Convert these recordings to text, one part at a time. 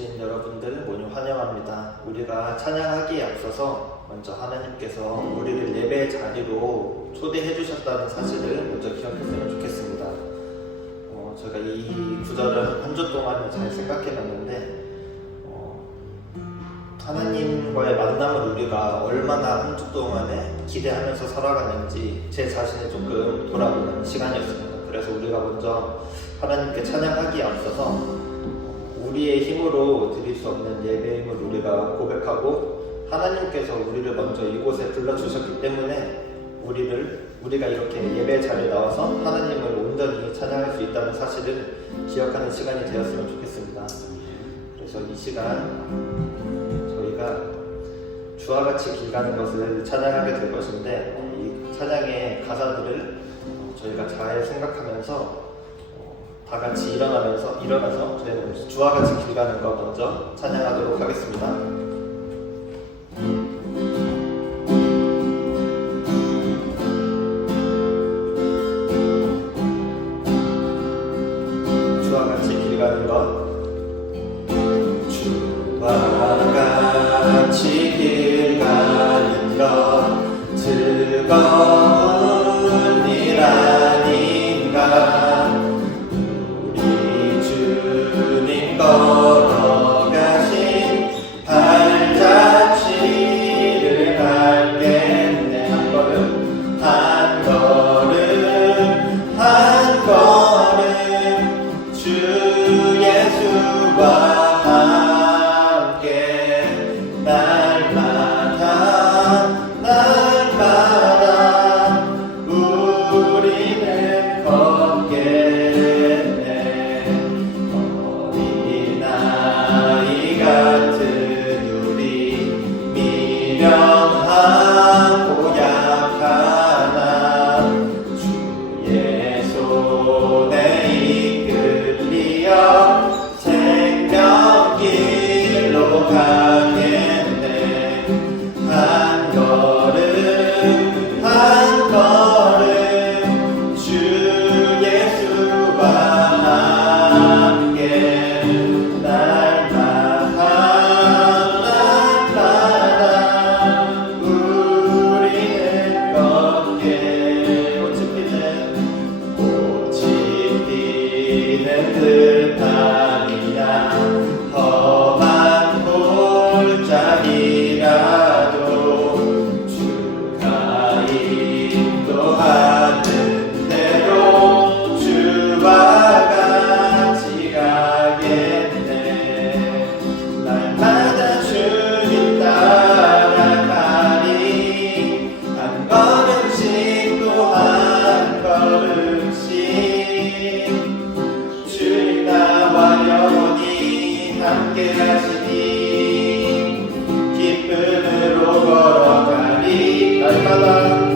오신 여러분들 모두 환영합니다. 우리가 찬양하기에 앞서서 먼저 하나님께서 우리를 예배 자리로 초대해 주셨다는 사실을 먼저 기억했으면 좋겠습니다. 제가 이 구절을 한 주 동안 잘 생각해 봤는데 하나님과의 만남을 우리가 얼마나 한 주 동안에 기대하면서 살아가는지 제 자신을 조금 돌아보는 시간이었습니다. 그래서 우리가 먼저 하나님께 찬양하기에 앞서서 우리의 힘으로 드릴 수 없는 예배임을 우리가 고백하고, 하나님께서 우리를 먼저 이곳에 불러주셨기 때문에 우리가 이렇게 예배 자리에 나와서 하나님을 온전히 찬양할 수 있다는 사실을 기억하는 시간이 되었으면 좋겠습니다. 그래서 이 시간 저희가 주와 같이 길 가는 것을 찬양하게 될 것인데, 이 찬양의 가사들을 저희가 잘 생각하면서 다 같이 일어나서 저희는 주와 같이 길 가는 것 먼저 찬양하도록 하겠습니다. 주와 같이 길 가는 것. 주와 같이 길 가는 것 즐거운 일 아닌가. 우리 주님 걸어가신 발자취를 밟겠네. 한 걸음 한 걸음 한 걸음 주 예수와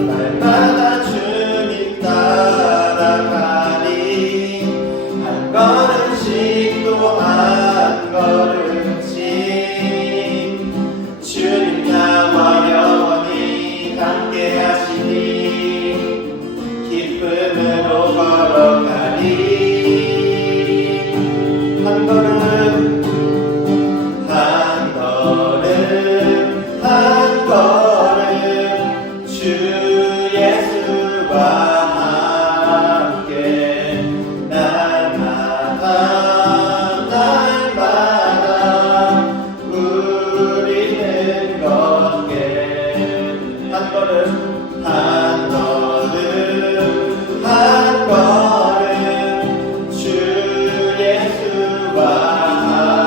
날마다 주님 따라가리. 한 걸음씩 또 한 걸음씩 주님 나와 영원히 함께 하시니 기쁨으로 걸어가리. 한 걸음 한 걸음 한 걸음 주 예수와 함께 날마다 우리는 걷게. 한 걸음 한 걸음 한 걸음 주 예수와 함께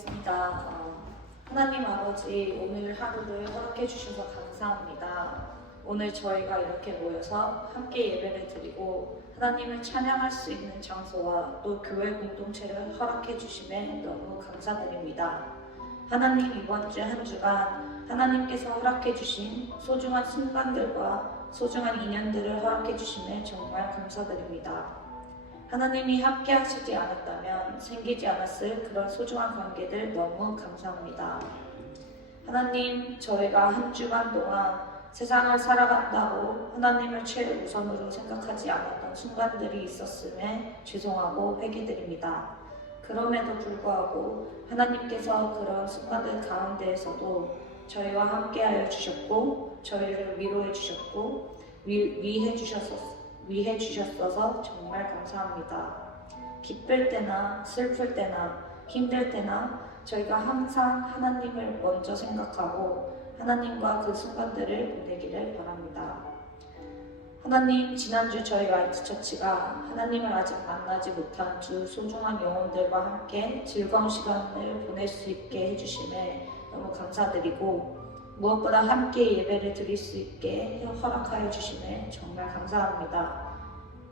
기도하겠습니다. 하나님 아버지, 오늘 하루를 허락해 주셔서 감사합니다. 오늘 저희가 이렇게 모여서 함께 예배를 드리고 하나님을 찬양할 수 있는 장소와 또 교회 공동체를 허락해 주심에 너무 감사드립니다. 하나님, 이번 주 한 주간 하나님께서 허락해 주신 소중한 순간들과 소중한 인연들을 허락해 주심에 정말 감사드립니다. 하나님이 함께 하시지 않았다면 생기지 않았을 그런 소중한 관계들 너무 감사합니다. 하나님, 저희가 한 주간 동안 세상을 살아간다고 하나님을 최우선으로 생각하지 않았던 순간들이 있었음에 죄송하고 회개드립니다. 그럼에도 불구하고 하나님께서 그런 순간들 가운데에서도 저희와 함께하여 주셨고 저희를 위로해 주셨고 위해 주셨어서 정말 감사합니다. 기쁠 때나 슬플 때나 힘들 때나 저희가 항상 하나님을 먼저 생각하고 하나님과 그 순간들을 보내기를 바랍니다. 하나님, 지난주 저희 라이트처치가 하나님을 아직 만나지 못한 두 소중한 영혼들과 함께 즐거운 시간을 보낼 수 있게 해주심에 너무 감사드리고 무엇보다 함께 예배를 드릴 수 있게 허락하여 주심에 정말 감사합니다.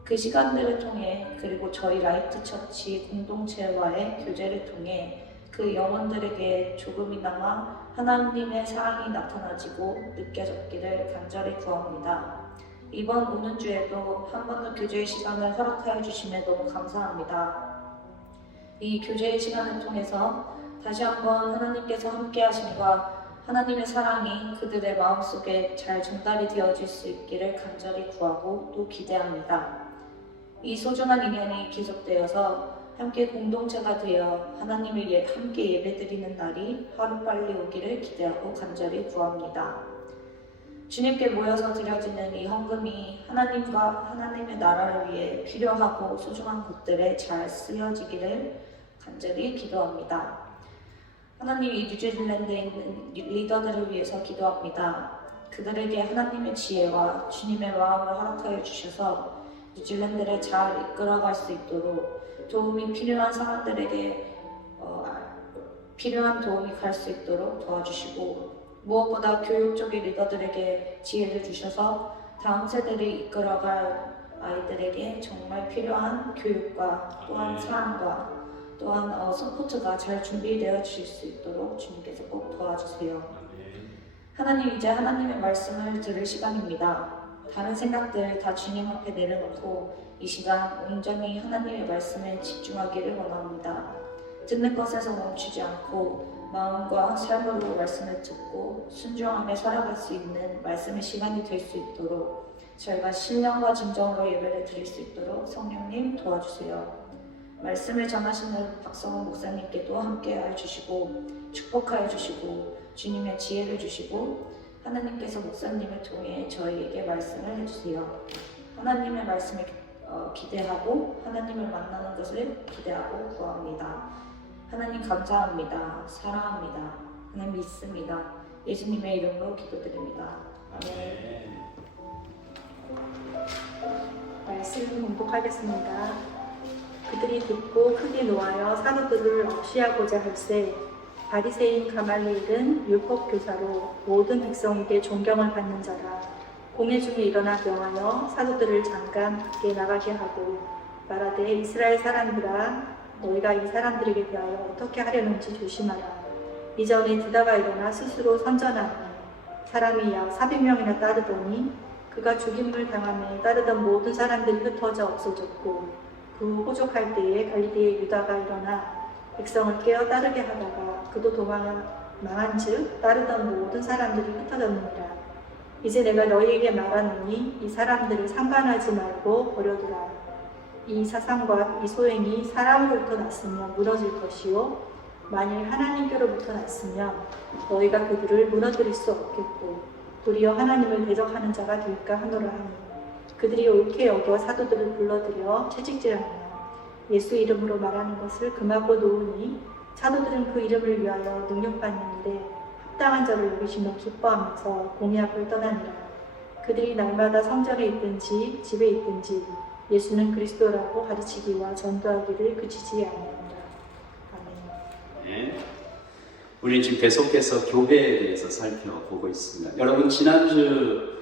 그 시간들을 통해 그리고 저희 라이트처치 공동체와의 교제를 통해 그 영혼들에게 조금이나마 하나님의 사랑이 나타나지고 느껴졌기를 간절히 구합니다. 이번 오는 주에도 한 번 더 교제의 시간을 허락하여 주심에 너무 감사합니다. 이 교제의 시간을 통해서 다시 한번 하나님께서 함께 하심과 하나님의 사랑이 그들의 마음속에 잘 전달이 되어질 수 있기를 간절히 구하고 또 기대합니다. 이 소중한 인연이 계속되어서 함께 공동체가 되어 하나님을 함께 예배드리는 날이 하루빨리 오기를 기대하고 간절히 구합니다. 주님께 모여서 드려지는 이 헌금이 하나님과 하나님의 나라를 위해 필요하고 소중한 곳들에 잘 쓰여지기를 간절히 기도합니다. 하나님, 이 뉴질랜드에 있는 리더들을 위해서 기도합니다. 그들에게 하나님의 지혜와 주님의 마음을 허락하여 주셔서 뉴질랜드를 잘 이끌어갈 수 있도록 도움이 필요한 사람들에게 필요한 도움이 갈 수 있도록 도와주시고 무엇보다 교육 쪽의 리더들에게 지혜를 주셔서 다음 세대를 이끌어갈 아이들에게 정말 필요한 교육과 또한 사랑과 또한 서포트가 잘 준비되어 주실 수 있도록 주님께서 꼭 도와주세요. 하나님, 이제 하나님의 말씀을 들을 시간입니다. 다른 생각들 다 주님 앞에 내려놓고 이 시간 온전히 하나님의 말씀에 집중하기를 원합니다. 듣는 것에서 멈추지 않고 마음과 삶으로 말씀을 듣고 순종하며 살아갈 수 있는 말씀의 시간이 될 수 있도록 저희가 신령과 진정으로 예배를 드릴 수 있도록 성령님 도와주세요. 말씀을 전하시는 박성원 목사님께도 함께하여 주시고 축복하여 주시고 주님의 지혜를 주시고 하나님께서 목사님을 통해 저희에게 말씀을 해주세요. 하나님의 말씀을 기대하고 하나님을 만나는 것을 기대하고 구합니다. 하나님 감사합니다. 사랑합니다. 하나님 믿습니다. 예수님의 이름으로 기도드립니다. 아멘. 말씀 공독하겠습니다. 그들이 듣고 크게 노하여 사도들을 억시하고자 할세 바리새인 가말리엘은 율법 교사로 모든 백성에게 존경을 받는 자라. 공회 중에 일어나 명하여 사도들을 잠깐 밖에 나가게 하고 말하되 이스라엘 사람들아 너희가 이 사람들에게 대하여 어떻게 하려는지 조심하라. 이전에 드다가 일어나 스스로 선전하니 사람이 약 400명이나 따르더니 그가 죽임을 당함에 따르던 모든 사람들이 흩어져 없어졌고 그 후 호족할 때에 갈릴리의 유다가 일어나 백성을 깨어 따르게 하다가 그도 망한즉 따르던 모든 사람들이 흩어졌느니라. 이제 내가 너희에게 말하노니 이 사람들을 상관하지 말고 버려두라. 이 사상과 이 소행이 사람으로부터 났으면 무너질 것이요 만일 하나님께로부터 났으면 너희가 그들을 무너뜨릴 수 없겠고 도리어 하나님을 대적하는 자가 될까 하노라 하니 그들이 옳게 여겨 사도들을 불러들여 채찍질하며 예수 이름으로 말하는 것을 금하고 놓으니 사도들은 그 이름을 위하여 능력받는 일에 합당한 자를 여기시며 기뻐하면서 공의학을 떠나니라. 그들이 날마다 성전에 있든지 집에 있든지 예수는 그리스도라고 가르치기와 전도하기를 그치지 아니하니라. 아멘. 네. 우리 지금 계속해서 교회에 대해서 살펴보고 있습니다. 여러분 지난주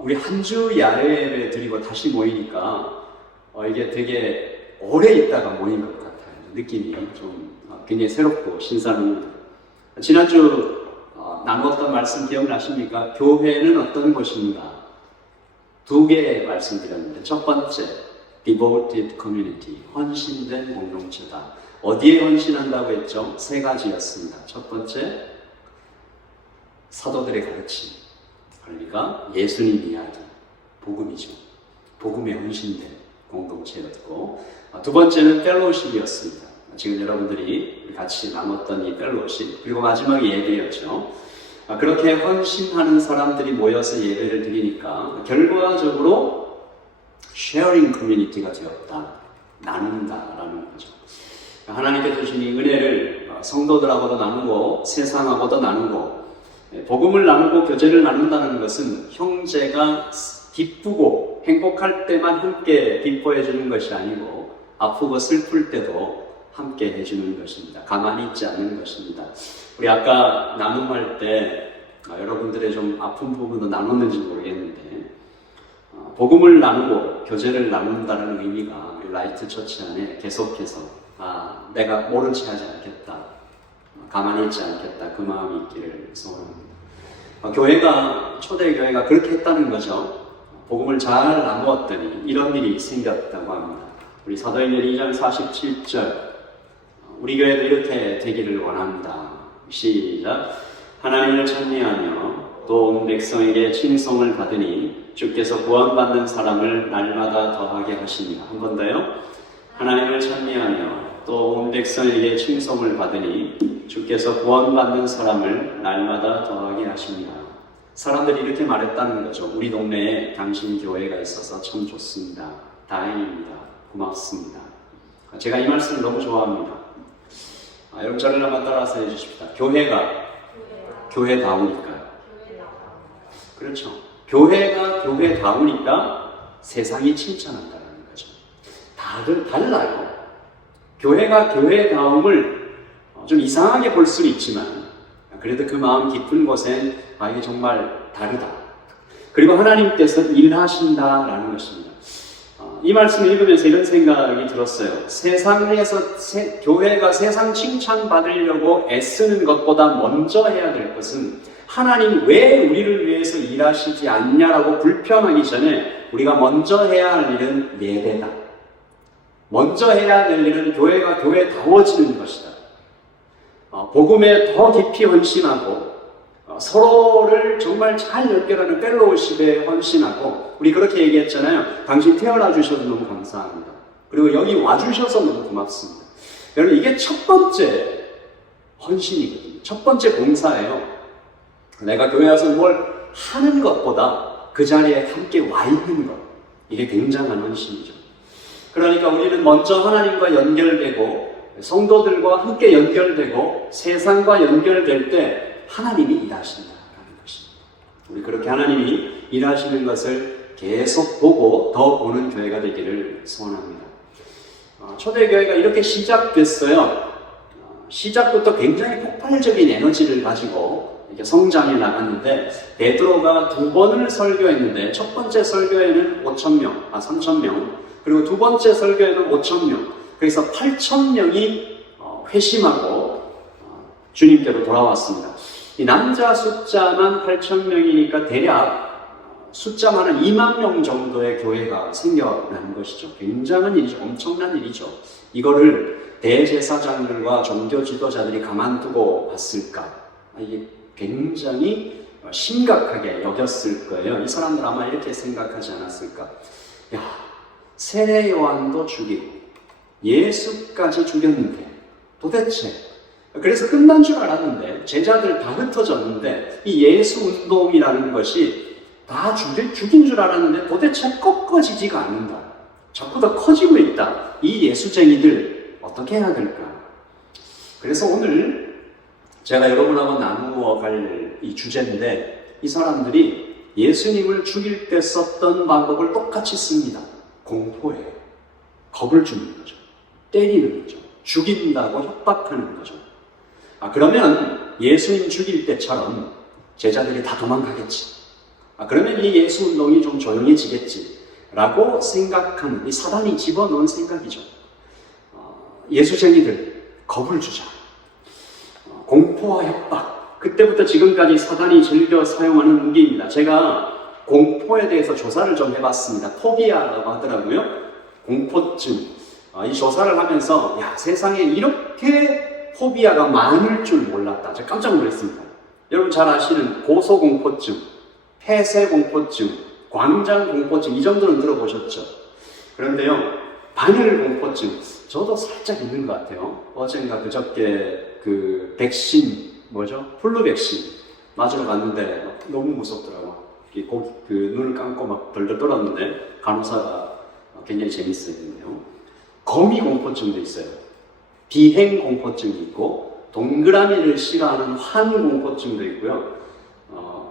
우리 한 주 야외를 드리고 다시 모이니까 이게 되게 오래 있다가 모인 것 같아요. 느낌이 좀 굉장히 새롭고 신선합니다. 지난주 나눴던 말씀 기억나십니까? 교회는 어떤 곳인가? 두 개 말씀드렸는데 첫 번째, devoted community, 헌신된 공동체다. 어디에 헌신한다고 했죠? 세 가지였습니다. 첫 번째, 사도들의 가르침, 그러니까 예수님 이야기, 복음이죠. 복음에 헌신된 공동체였고, 두 번째는 펠로우십이었습니다. 지금 여러분들이 같이 나눴던 이 펠로우십, 그리고 마지막에 예배였죠. 그렇게 헌신하는 사람들이 모여서 예배를 드리니까 결과적으로 쉐어링 커뮤니티가 되었다. 나눈다라는 거죠. 하나님께 주신 이 은혜를 성도들하고도 나누고 세상하고도 나누고 복음을 나누고 교제를 나눈다는 것은 형제가 기쁘고 행복할 때만 함께 기뻐해 주는 것이 아니고 아프고 슬플 때도 함께 해주는 것입니다. 가만히 있지 않는 것입니다. 우리 아까 나눔할 때 여러분들의 좀 아픈 부분도 나눴는지 모르겠는데 복음을 나누고 교제를 나눈다는 의미가 라이트 처치 안에 계속해서 내가 모른 체 하지 않겠다, 가만히 있지 않겠다, 그 마음이 있기를 소원합니다. 교회가, 초대교회가 그렇게 했다는 거죠. 복음을 잘 나누었더니 이런 일이 생겼다고 합니다. 우리 사도행전 2장 47절, 우리 교회도 이렇게 되기를 원합니다. 시작. 하나님을 찬미하며 또 온 백성에게 칭송을 받으니 주께서 구원받는 사람을 날마다 더하게 하시니라. 한 번 더요. 하나님을 찬미하며 또 온 백성에게 칭송을 받으니 주께서 구원받는 사람을 날마다 더하게 하시니라. 사람들이 이렇게 말했다는 거죠. 우리 동네에 당신 교회가 있어서 참 좋습니다. 다행입니다. 고맙습니다. 제가 이 말씀을 너무 좋아합니다. 여러분 저를 한번 따라서 해주십시다. 교회가 교회다우니까요. 그렇죠. 교회가 교회다우니까 세상이 칭찬한다는 거죠. 다들 달라요. 교회가 교회다움을 좀 이상하게 볼 수는 있지만 그래도 그 마음 깊은 곳엔 이게 정말 다르다. 그리고 하나님께서 일하신다라는 것입니다. 이 말씀을 읽으면서 이런 생각이 들었어요. 세상에서 교회가 세상 칭찬받으려고 애쓰는 것보다 먼저 해야 될 것은 하나님 왜 우리를 위해서 일하시지 않냐라고 불평하기 전에 우리가 먼저 해야 할 일은 예배다. 먼저 해야 될 일은 교회가 교회다워지는 것이다. 복음에 더 깊이 헌신하고 서로를 정말 잘 연결하는 펠로우십에 헌신하고, 우리 그렇게 얘기했잖아요. 당신 태어나 주셔서 너무 감사합니다. 그리고 여기 와주셔서 너무 고맙습니다. 여러분 이게 첫 번째 헌신이거든요. 첫 번째 봉사예요. 내가 교회 와서 뭘 하는 것보다 그 자리에 함께 와 있는 것, 이게 굉장한 헌신이죠. 그러니까 우리는 먼저 하나님과 연결되고 성도들과 함께 연결되고 세상과 연결될 때 하나님이 일하신다라는 것입니다. 우리 그렇게 하나님이 일하시는 것을 계속 보고 더 보는 교회가 되기를 소원합니다. 초대교회가 이렇게 시작됐어요. 시작부터 굉장히 폭발적인 에너지를 가지고 이렇게 성장해 나갔는데, 베드로가 2번을 설교했는데 첫 번째 설교에는 5,000명, 3,000명, 그리고 두 번째 설교에는 5,000명, 그래서 8,000명이 회심하고 주님께로 돌아왔습니다. 이 남자 숫자만 8,000명이니까 대략 숫자만은 2만 명 정도의 교회가 생겨나는 것이죠. 굉장한 일이죠. 엄청난 일이죠. 이거를 대제사장들과 종교 지도자들이 가만두고 봤을까? 이게 굉장히 심각하게 여겼을 거예요. 이 사람들 아마 이렇게 생각하지 않았을까? 세례 요한도 죽이고 예수까지 죽였는데 도대체, 그래서 끝난 줄 알았는데 제자들 다 흩어졌는데 이 예수 운동이라는 것이 다 죽인 줄 알았는데 도대체 꺾어지지가 않는다. 자꾸 더 커지고 있다. 이 예수쟁이들 어떻게 해야 될까? 그래서 오늘 제가 여러분하고 나누어 갈 이 주제인데, 이 사람들이 예수님을 죽일 때 썼던 방법을 똑같이 씁니다. 공포예요. 겁을 주는 거죠. 때리는 거죠. 죽인다고 협박하는 거죠. 그러면 예수님 죽일 때처럼 제자들이 다 도망가겠지. 그러면 이 예수 운동이 좀 조용해지겠지. 라고 생각하는, 이 사단이 집어넣은 생각이죠. 예수쟁이들, 겁을 주자. 공포와 협박. 그때부터 지금까지 사단이 즐겨 사용하는 무기입니다. 제가 공포에 대해서 조사를 좀 해봤습니다. 포비아라고 하더라고요. 공포증. 이 조사를 하면서, 야, 세상에 이렇게 포비아가 많을 줄 몰랐다. 제가 깜짝 놀랐습니다. 여러분 잘 아시는 고소공포증, 폐쇄공포증, 광장공포증, 이 정도는 들어보셨죠? 그런데요, 반열공포증, 저도 살짝 있는 것 같아요. 어젠가 그저께 그 백신, 플루 백신 맞으러 갔는데 너무 무섭더라고요. 그 눈을 감고 막 덜덜 떨었는데 간호사가 굉장히 재밌었는데요. 거미공포증도 있어요. 비행공포증이 있고 동그라미를 싫어하는 환공포증도 있고요.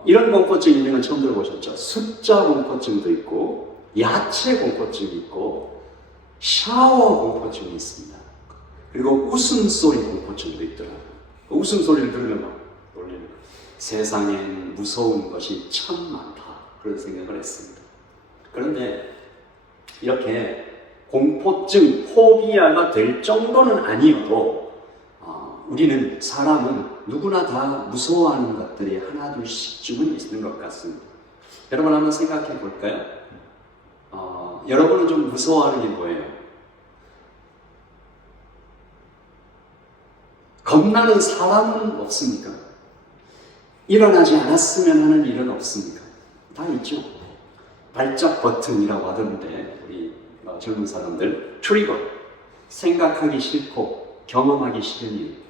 이런 공포증이 있는 건 처음 들어보셨죠? 숫자 공포증도 있고 야채 공포증이 있고 샤워 공포증이 있습니다. 그리고 웃음소리 공포증도 있더라고요. 웃음소리를 들으면 막 놀리는 거예요. 세상엔 무서운 것이 참 많다. 그런 생각을 했습니다. 그런데 이렇게 공포증, 포비아가 될 정도는 아니어도 우리는, 사람은 누구나 다 무서워하는 것들이 하나 둘씩쯤은 있는 것 같습니다. 여러분 한번 생각해 볼까요? 여러분은 좀 무서워하는 게 뭐예요? 겁나는 사람은 없습니까? 일어나지 않았으면 하는 일은 없습니까? 다 있죠. 발작 버튼이라고 하던데 우리 젊은 사람들, 트리거, 생각하기 싫고 경험하기 싫은 일.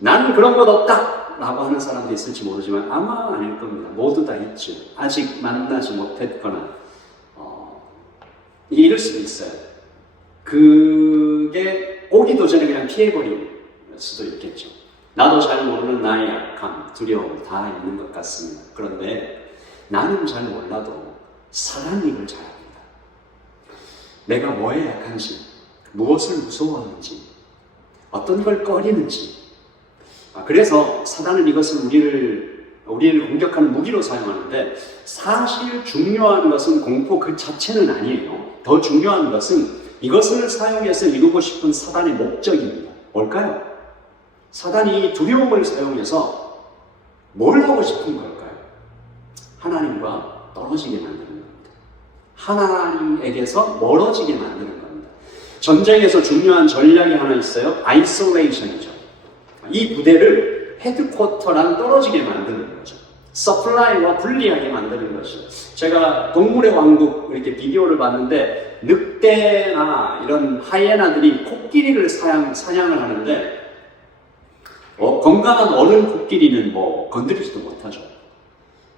나는 그런 것 없다 라고 하는 사람도 있을지 모르지만 아마 아닐 겁니다. 모두 다 있죠. 아직 만나지 못했거나 이게 이럴 수도 있어요. 그게 오기도 전에 그냥 피해버릴 수도 있겠죠. 나도 잘 모르는 나의 약함, 두려움 다 있는 것 같습니다. 그런데 나는 잘 몰라도 사단이 이걸 잘 압니다. 내가 뭐에 약한지, 무엇을 무서워하는지, 어떤 걸 꺼리는지. 그래서 사단은 이것을 우리를 공격하는 무기로 사용하는데, 사실 중요한 것은 공포 그 자체는 아니에요. 더 중요한 것은 이것을 사용해서 이루고 싶은 사단의 목적입니다. 뭘까요? 사단이 두려움을 사용해서 뭘 하고 싶은 걸까요? 하나님과 떨어지게 만드는 겁니다. 하나님에게서 멀어지게 만드는 겁니다. 전쟁에서 중요한 전략이 하나 있어요. 아이솔레이션이죠. 이 부대를 헤드쿼터랑 떨어지게 만드는 거죠. 서플라이와 분리하게 만드는 것이죠. 제가 동물의 왕국 이렇게 비디오를 봤는데 늑대나 이런 하이에나들이 코끼리를 사냥을 하는데 건강한 어른 코끼리는 건드리지도 못하죠.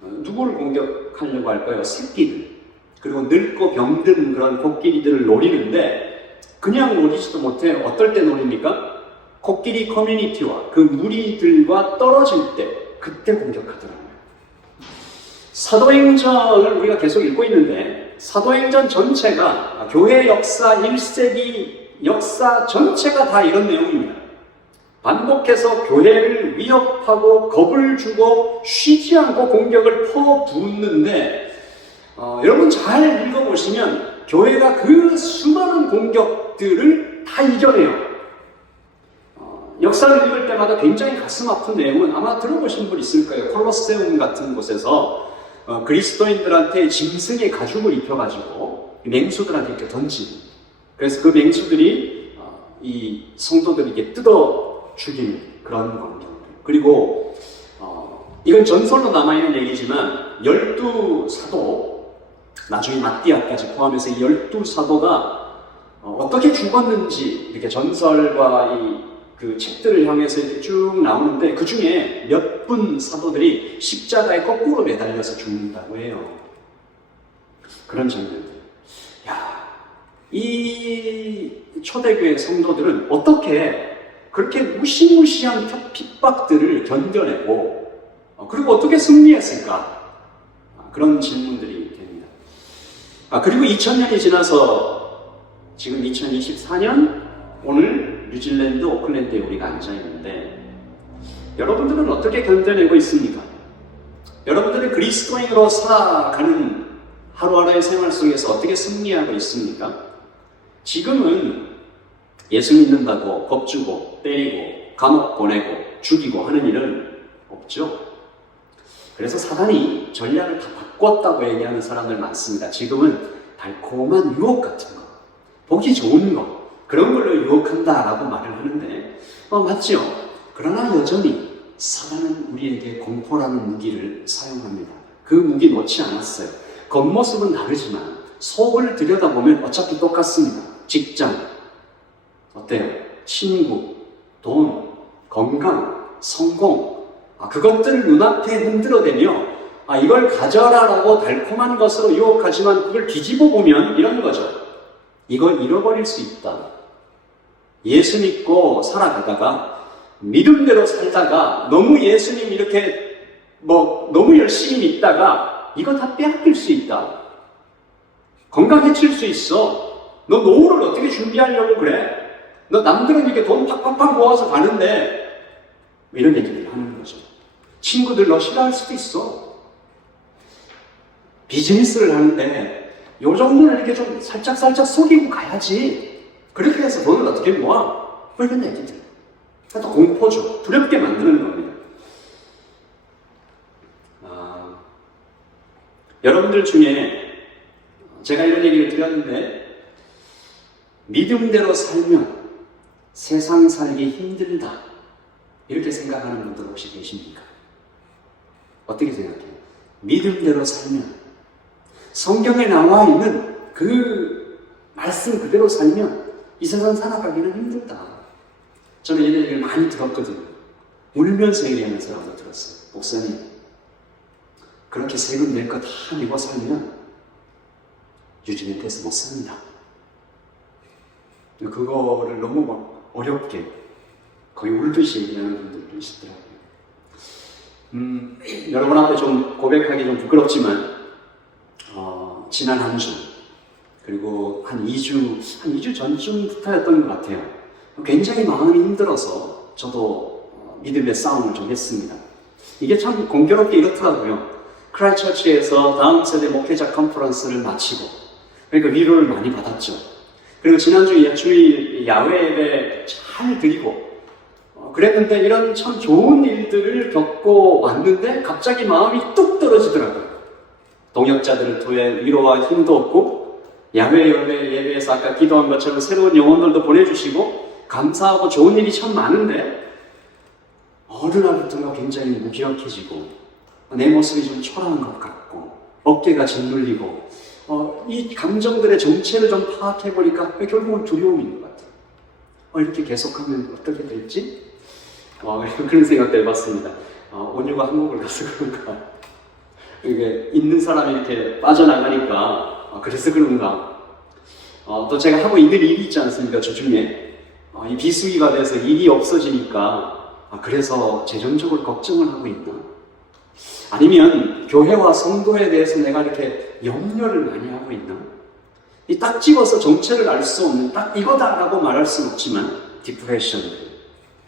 누구를 공격하려고 할까요? 새끼들. 그리고 늙고 병든 그런 코끼리들을 노리는데 그냥 노리지도 못해. 어떨 때 노립니까? 코끼리 커뮤니티와 그 무리들과 떨어질 때, 그때 공격하더라고요. 사도행전을 우리가 계속 읽고 있는데 사도행전 전체가 교회 역사 1세기 역사 전체가 다 이런 내용입니다. 반복해서 교회를 위협하고 겁을 주고 쉬지 않고 공격을 퍼붓는데 여러분 잘 읽어보시면 교회가 그 수많은 공격들을 다 이겨내요. 역사를 읽을 때마다 굉장히 가슴 아픈 내용은 아마 들어보신 분 있을 거예요. 콜로세움 같은 곳에서 그리스도인들한테 짐승의 가죽을 입혀가지고 맹수들한테 이렇게 던지는, 그래서 그 맹수들이 이 성도들에게 뜯어 죽이는 그런 광경들. 그리고 이건 전설로 남아있는 얘기지만 12사도, 나중에 마띠아까지 포함해서 이 12사도가 어떻게 죽었는지 이렇게 전설과 그 책들을 향해서 이렇게 쭉 나오는데, 그 중에 몇 분 사도들이 십자가에 거꾸로 매달려서 죽는다고 해요. 그런 장면들. 이 초대교회 성도들은 어떻게 그렇게 무시무시한 핍박들을 견뎌내고 그리고 어떻게 승리했을까? 그런 질문들이 됩니다. 그리고 2000년이 지나서 지금 2024년 오늘 뉴질랜드 오클랜드에 우리가 앉아 있는데 여러분들은 어떻게 견뎌내고 있습니까? 여러분들은 그리스도인으로 살아가는 하루하루의 생활 속에서 어떻게 승리하고 있습니까? 지금은 예수 믿는다고 겁주고 때리고 감옥 보내고 죽이고 하는 일은 없죠. 그래서 사단이 전략을 다 바꿨다고 얘기하는 사람들 많습니다. 지금은 달콤한 유혹 같은 거, 보기 좋은 거, 그런 걸로 유혹한다라고 말을 하는데 맞죠? 그러나 여전히 사단은 우리에게 공포라는 무기를 사용합니다. 그 무기 놓지 않았어요. 겉모습은 다르지만 속을 들여다보면 어차피 똑같습니다. 직장, 어때요? 친구, 돈, 건강, 성공, 그것들을 눈앞에 흔들어대며 이걸 가져라라고 달콤한 것으로 유혹하지만 그걸 뒤집어 보면 이런 거죠. 이걸 잃어버릴 수 있다. 예수 믿고 살아가다가 믿음대로 살다가 너무 예수님 이렇게 너무 열심히 믿다가 이거 다 빼앗길 수 있다. 건강해질 수 있어. 너 노후를 어떻게 준비하려고 그래? 너 남들은 이렇게 돈 팍팍팍 모아서 가는데 이런 얘기를 하는 거죠. 친구들 너 싫어할 수도 있어. 비즈니스를 하는데 요 정도는 이렇게 좀 살짝 속이고 가야지. 그렇게 해서 돈을 어떻게 모아? 이런 얘기들. 또 공포죠. 두렵게 만드는 겁니다. 여러분들 중에 제가 이런 얘기를 드렸는데 믿음대로 살면 세상 살기 힘들다 이렇게 생각하는 분들 혹시 계십니까? 어떻게 생각해요? 믿음대로 살면 성경에 나와 있는 그 말씀 그대로 살면 이 세상 살아가기는 힘들다. 저는 이런 얘기를 많이 들었거든요. 울면서 얘기하는 사람도 들었어요. 목사님, 그렇게 세금 낼 거 다 내고 살면 유지멘트에서 못 삽니다. 그거를 너무 막 어렵게 거의 울듯이 얘기하는 분들도 있더라고요. 여러분 앞에 좀 고백하기 좀 부끄럽지만 지난 한 주 그리고 한 2주 전쯤부터였던 것 같아요. 굉장히 마음이 힘들어서 저도 믿음의 싸움을 좀 했습니다. 이게 참 공교롭게 이렇더라고요. 크라이처치에서 다음 세대 목회자 컨퍼런스를 마치고 그러니까 위로를 많이 받았죠. 그리고 지난주 주일 야외 예배 잘 드리고 그랬는데 이런 참 좋은 일들을 겪고 왔는데 갑자기 마음이 뚝 떨어지더라고요. 동역자들을 통해 위로와 힘도 얻고 야외 예배에서 아까 기도한 것처럼 새로운 영혼들도 보내주시고 감사하고 좋은 일이 참 많은데 어느 날부터가 굉장히 무기력해지고 내 모습이 좀 초라한 것 같고 어깨가 짓눌리고 이 감정들의 정체를 좀 파악해보니까 결국은 두려움인 것 같아요. 이렇게 계속하면 어떻게 될지 그런 생각도 해봤습니다. 온유가 한국을 가서 그런가 이게 있는 사람이 이렇게 빠져나가니까 그래서 그런가 또 제가 하고 있는 일이 있지 않습니까? 저 중에 이 비수기가 돼서 일이 없어지니까 그래서 재정적으로 걱정을 하고 있나? 아니면 교회와 성도에 대해서 내가 이렇게 염려를 많이 하고 있나? 이 딱 집어서 정체를 알 수 없는 딱 이거다라고 말할 수는 없지만 디프레션들,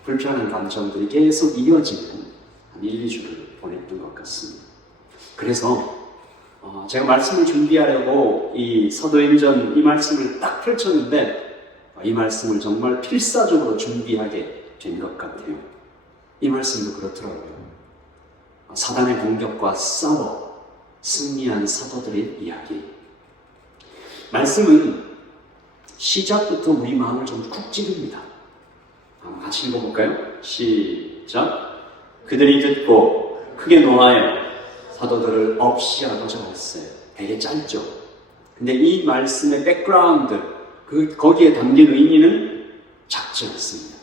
불편한 감정들이 계속 이어지는 한 1-2주를 보냈던 것 같습니다. 그래서 제가 말씀을 준비하려고 이 사도행전 이 말씀을 딱 펼쳤는데 이 말씀을 정말 필사적으로 준비하게 된 것 같아요. 이 말씀도 그렇더라고요. 사단의 공격과 싸워 승리한 사도들의 이야기. 말씀은 시작부터 우리 마음을 좀 쿡 찌릅니다. 같이 읽어볼까요? 시작. 그들이 듣고 크게 노하여 사도들을 없이하고자 했어요. 되게 짧죠. 근데 이 말씀의 백그라운드, 거기에 담긴 의미는 작지 않습니다.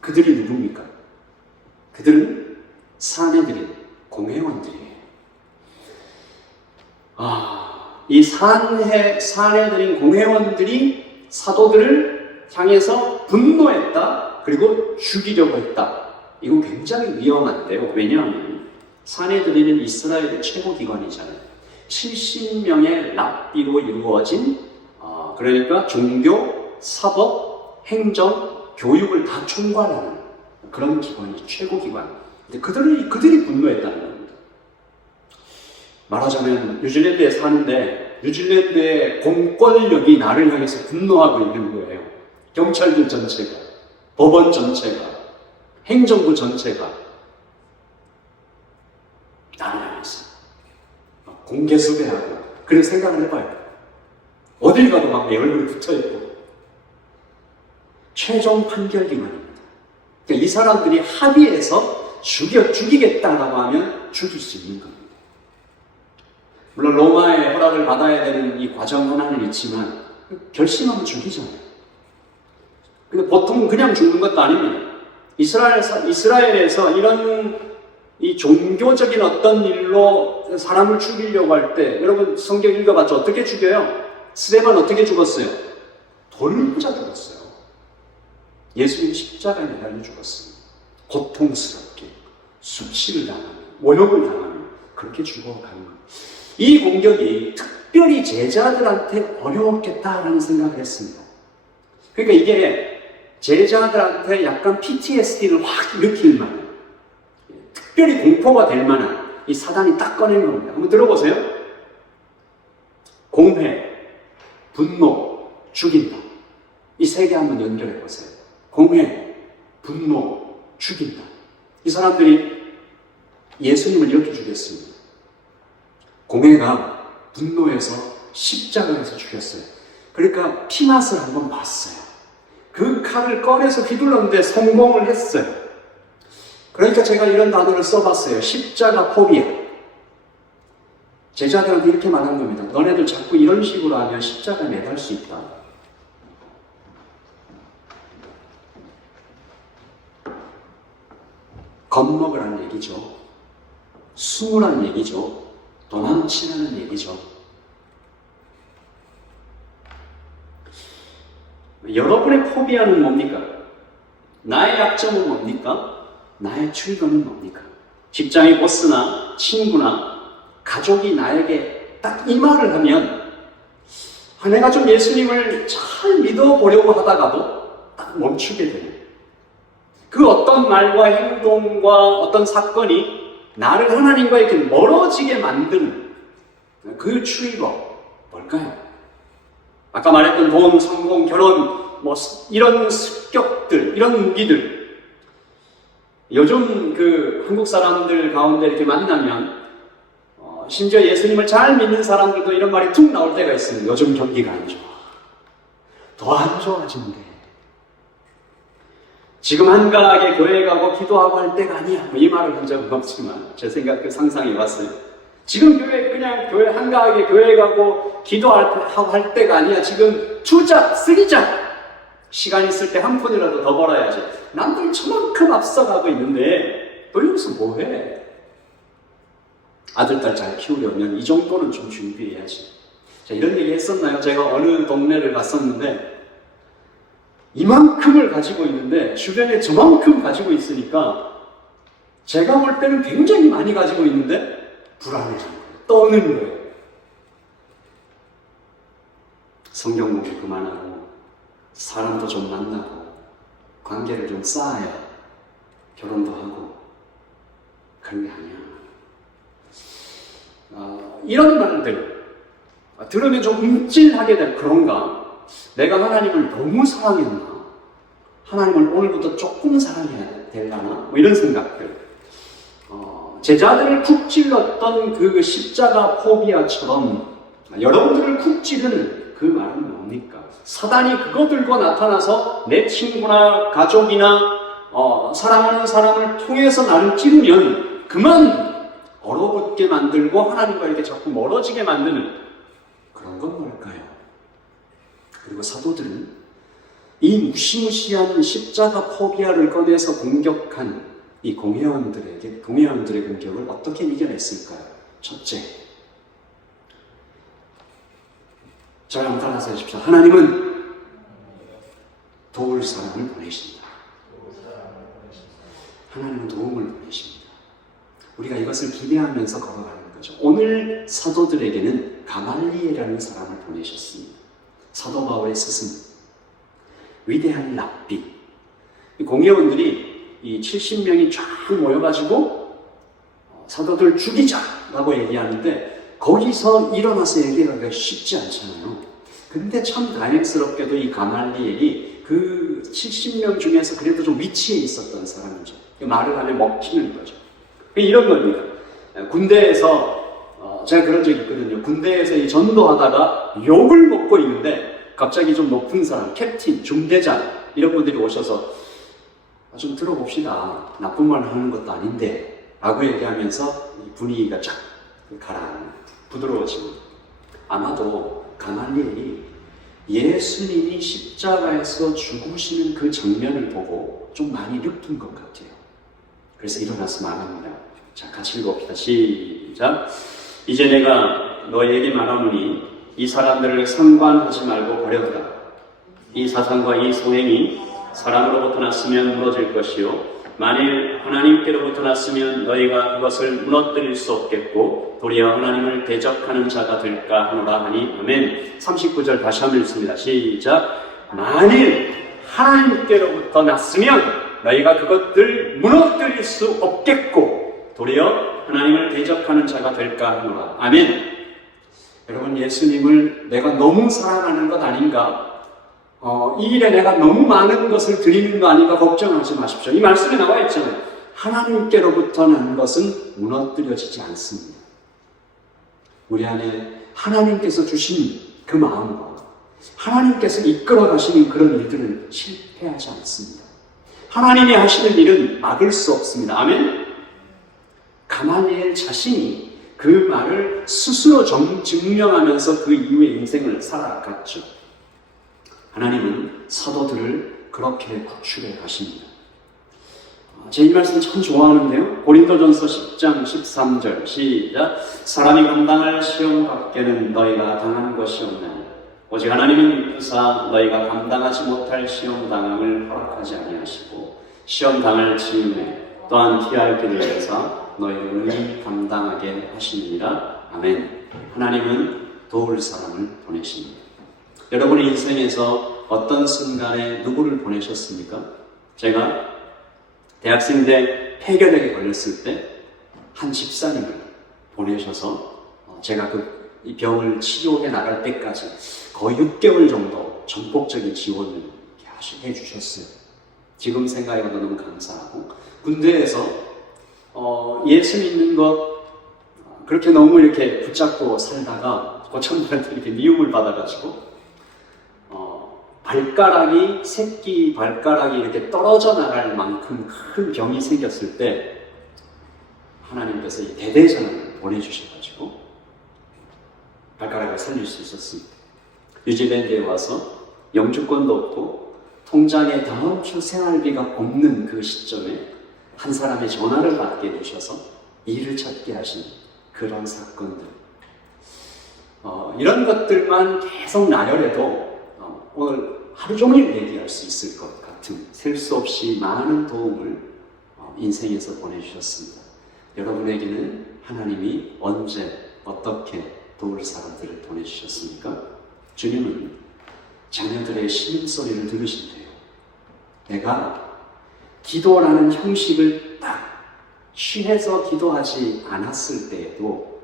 그들이 누굽니까? 그들은 사내들인 공회원들이에요. 이 사내들인 공회원들이 사도들을 향해서 분노했다. 그리고 죽이려고 했다. 이건 굉장히 위험한데요. 왜냐하면 사내들이는 이스라엘의 최고 기관이잖아요. 70명의 랍비로 이루어진 그러니까 종교, 사법, 행정, 교육을 다 총괄하는 그런 기관이 최고 기관. 근데 그들이 분노했다는 겁니다. 말하자면 뉴질랜드에 사는데 뉴질랜드의 공권력이 나를 향해서 분노하고 있는 거예요. 경찰들 전체가, 법원 전체가, 행정부 전체가 나를 향해서 공개 수배하고. 그런 생각을 해봐요. 어딜 가도 막 내 얼굴이 붙어있고. 최종 판결 기관입니다. 그러니까 이 사람들이 합의해서 죽이겠다라고 하면 죽일 수 있는 겁니다. 물론 로마의 허락을 받아야 되는 이 과정 하나는 있지만 결심하면 죽이잖아요. 근데 보통 그냥 죽는 것도 아닙니다. 이스라엘에서 이런 이 종교적인 어떤 일로 사람을 죽이려고 할 때, 여러분 성경 읽어봤죠? 어떻게 죽여요? 스데반 어떻게 죽었어요? 돌을 꽂아 죽었어요. 예수님이 십자가에 매달려 죽었습니다. 고통스럽게 수치를 당하며 모욕을 당하며 그렇게 죽어가는 거예요. 이 공격이 특별히 제자들한테 어려웠겠다라는 생각을 했습니다. 그러니까 이게 제자들한테 약간 PTSD를 확 일으킬 만한, 특별히 공포가 될 만한 이 사단이 딱 꺼낸 겁니다. 한번 들어보세요. 공회, 분노, 죽인다. 이 세 개 한번 연결해 보세요. 공회, 분노, 죽인다. 이 사람들이 예수님을 이렇게 죽였습니다. 공회가 분노해서 십자가에서 죽였어요. 그러니까 피맛을 한번 봤어요. 그 칼을 꺼내서 휘둘렀는데 성공을 했어요. 그러니까 제가 이런 단어를 써봤어요. 십자가 포비아. 제자들한테 이렇게 말한 겁니다. 너네들 자꾸 이런 식으로 하면 십자가에 매달 수 있다. 겁먹으라는 얘기죠. 숨으라는 얘기죠. 도망치라는 얘기죠. 여러분의 포비아는 뭡니까? 나의 약점은 뭡니까? 나의 출근은 뭡니까? 직장의 보스나 친구나 가족이 나에게 딱 이 말을 하면 내가 좀 예수님을 잘 믿어보려고 하다가도 딱 멈추게 돼요. 그 어떤 말과 행동과 어떤 사건이 나를 하나님과 이렇게 멀어지게 만드는 그 트리거 뭘까요? 아까 말했던 돈, 성공, 결혼, 이런 습격들, 이런 무기들. 요즘 그 한국 사람들 가운데 이렇게 만나면 심지어 예수님을 잘 믿는 사람들도 이런 말이 툭 나올 때가 있습니다. 요즘 경기가 안 좋아. 더 안 좋아진대. 지금 한가하게 교회 가고 기도하고 할 때가 아니야. 이 말을 한 적은 없지만 제 생각 상상해 봤어요. 지금 교회 한가하게 교회 가고 기도할 때가 아니야. 지금 투잡, 쓰리잡. 시간 있을 때 한 푼이라도 더 벌어야지. 남들 저만큼 앞서가고 있는데 너 여기서 뭐해? 아들, 딸 잘 키우려면 이 정도는 좀 준비해야지. 자, 이런 얘기 했었나요? 제가 어느 동네를 갔었는데 이만큼을 가지고 있는데 주변에 저만큼 가지고 있으니까 제가 볼 때는 굉장히 많이 가지고 있는데 불안해하는 거예요. 떠는 거예요. 성경 공부 그만하고 사람도 좀 만나고 관계를 좀 쌓아야 결혼도 하고 그런 게 아니야. 이런 말들 들으면 좀 움찔하게 될 그런가? 내가 하나님을 너무 사랑했나? 하나님을 오늘부터 조금 사랑해야 되려나? 이런 생각들. 제자들을 쿡 찔렀던 그 십자가 포비아처럼 여러분들을 쿡 찌르는 그 말은 뭡니까? 사단이 그거 들고 나타나서 내 친구나 가족이나 사랑하는 사람을 통해서 나를 찌르면 그만 얼어붙게 만들고 하나님과 이렇게 자꾸 멀어지게 만드는 그런 건 뭘까요? 그리고 사도들은 이 무시무시한 십자가 포비아를 꺼내서 공격한 이 공회원들의 공격을 어떻게 이겨냈을까요? 첫째, 잘 한번 따라서 하십시오. 하나님은 도울 사람을 보내신다. 하나님은 도움을 보내십니다. 우리가 이것을 기대하면서 걸어가는 거죠. 오늘 사도들에게는 가말리엘이라는 사람을 보내셨습니다. 사도 바울의 스승, 위대한 랍비, 공회원들이 이 70명이 쫙 모여가지고 사도들 죽이자라고 얘기하는데 거기서 일어나서 얘기하기가 쉽지 않잖아요. 근데 참 다행스럽게도 이 가말리엘이 그 70명 중에서 그래도 좀 위치에 있었던 사람이죠. 말을 하면 먹히는 거죠. 이런 겁니다. 군대에서 제가 그런 적이 있거든요. 군대에서 이 전도하다가 욕을 먹고 있는데 갑자기 좀 높은 사람, 캡틴, 중대장 이런 분들이 오셔서 좀 들어봅시다. 나쁜 말 하는 것도 아닌데 라고 얘기하면서 분위기가 쫙 가라앉는 부드러워지고 아마도 가말리엘이 예수님이 십자가에서 죽으시는 그 장면을 보고 좀 많이 느낀 것 같아요. 그래서 일어나서 말합니다. 자, 같이 읽어봅시다. 시작. 이제 내가 너희에게 말하노니 이 사람들을 상관하지 말고 버려두라. 이 사상과 이 소행이 사람으로부터 났으면 무너질 것이요 만일 하나님께로부터 났으면 너희가 그것을 무너뜨릴 수 없겠고 도리어 하나님을 대적하는 자가 될까 하노라 하니 아멘. 39절 다시 한번 읽습니다. 시작. 만일 하나님께로부터 났으면 너희가 그것들 무너뜨릴 수 없겠고 도리어 하나님을 대적하는 자가 될까 하노라. 아멘. 여러분, 예수님을 내가 너무 사랑하는 것 아닌가? 이 일에 내가 너무 많은 것을 드리는 거 아닌가 걱정하지 마십시오. 이 말씀에 나와 있잖아요. 하나님께로부터 난 것은 무너뜨려지지 않습니다. 우리 안에 하나님께서 주신 그 마음과 하나님께서 이끌어 가시는 그런 일들은 실패하지 않습니다. 하나님이 하시는 일은 막을 수 없습니다. 아멘. 가말리엘 자신이 그 말을 스스로 증명하면서 그 이후의 인생을 살아갔죠. 하나님은 사도들을 그렇게 구출해 가십니다. 제 이 말씀 참 좋아하는데요. 고린도전서 10장 13절 시작. 사람이 감당할 시험 밖에는 너희가 당한 것이 없나니 오직 하나님은 미쁘사 너희가 감당하지 못할 시험 당함을 허락하지 아니하시고 시험 당할 즈음에 또한 피할 길을 내사 너희를 감당하게 하시느니라. 아멘. 하나님은 도울 사람을 보내십니다. 여러분의 인생에서 어떤 순간에 누구를 보내셨습니까? 제가 대학생 때 폐결핵에 걸렸을 때 한 집사님을 보내셔서 제가 이 병을 치료해 나갈 때까지 거의 6개월 정도 전폭적인 지원을 해주셨어요. 지금 생각해봐도 너무 감사하고 군대에서 예수 믿는 것 그렇게 너무 이렇게 붙잡고 살다가 고참들한테 이렇게 미움을 받아가지고 새끼 발가락이 이렇게 떨어져 나갈 만큼 큰 병이 생겼을 때 하나님께서 이 대대장을 보내주셔가지고 발가락을 살릴 수 있었습니다. 뉴질랜드에 와서 영주권도 없고 통장에 다음 주 생활비가 없는 그 시점에 한 사람의 전화를 받게 해주셔서 일을 찾게 하신 그런 사건들, 이런 것들만 계속 나열해도 오늘 하루 종일 얘기할 수 있을 것 같은 셀 수 없이 많은 도움을 인생에서 보내주셨습니다. 여러분에게는 하나님이 언제 어떻게 도울 사람들을 보내주셨습니까? 주님은 자녀들의 신음소리를 들으신대요. 내가 기도라는 형식을 딱 취해서 기도하지 않았을 때에도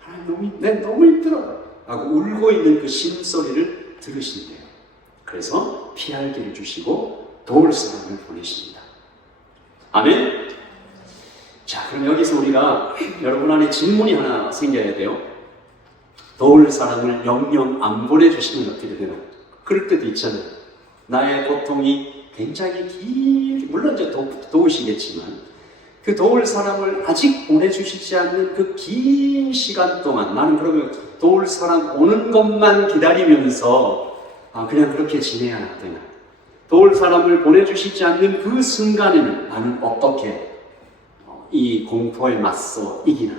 하나님 너무 힘들어 라고 울고 있는 그 신음소리를 들으신대요. 그래서 피할 길을 주시고 도울 사람을 보내십니다. 아멘. 자, 그럼 여기서 우리가 여러분 안에 질문이 하나 생겨야 돼요. 도울 사람을 영영 안 보내주시면 어떻게 되나? 그럴 때도 있잖아요. 나의 고통이 굉장히 물론 이제 도우시겠지만 그 도울 사람을 아직 보내주시지 않는 그 긴 시간 동안 나는 그러면 도울 사람 오는 것만 기다리면서 그냥 그렇게 지내야 되나? 도울 사람을 보내주시지 않는 그 순간에는 나는 어떻게 이 공포에 맞서 이기나?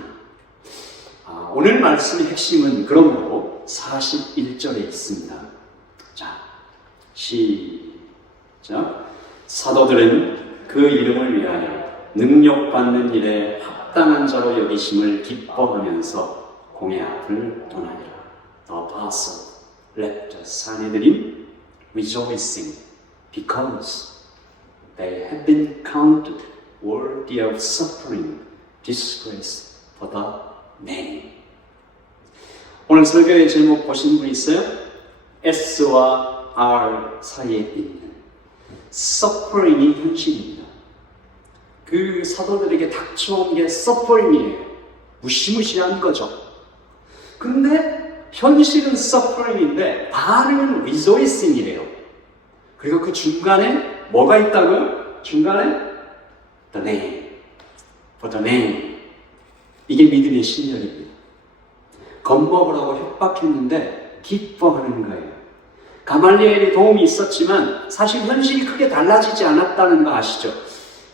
오늘 말씀의 핵심은 그러므로 41절에 있습니다. 자, 시작. 사도들은 그 이름을 위하여 능력받는 일에 합당한 자로 여기심을 기뻐하면서 공회 앞을 떠나니라. The apostle left the Sanhedrin rejoicing because they have been counted worthy of suffering, disgrace for the name. 오늘 설교의 제목 보신 분 있어요? S와 R 사이에 있는 suffering이 현실입니다. 그 사도들에게 닥쳐온 게 suffering이에요. 무시무시한 거죠. 근데 현실은 suffering인데 반응은 rejoicing이래요. 그리고 그 중간에 뭐가 있다고요? 중간에 the name, for the name. 이게 믿음의 신념입니다. 겁먹으라고 협박했는데 기뻐하는 거예요. 가말리엘의 도움이 있었지만 사실 현실이 크게 달라지지 않았다는 거 아시죠?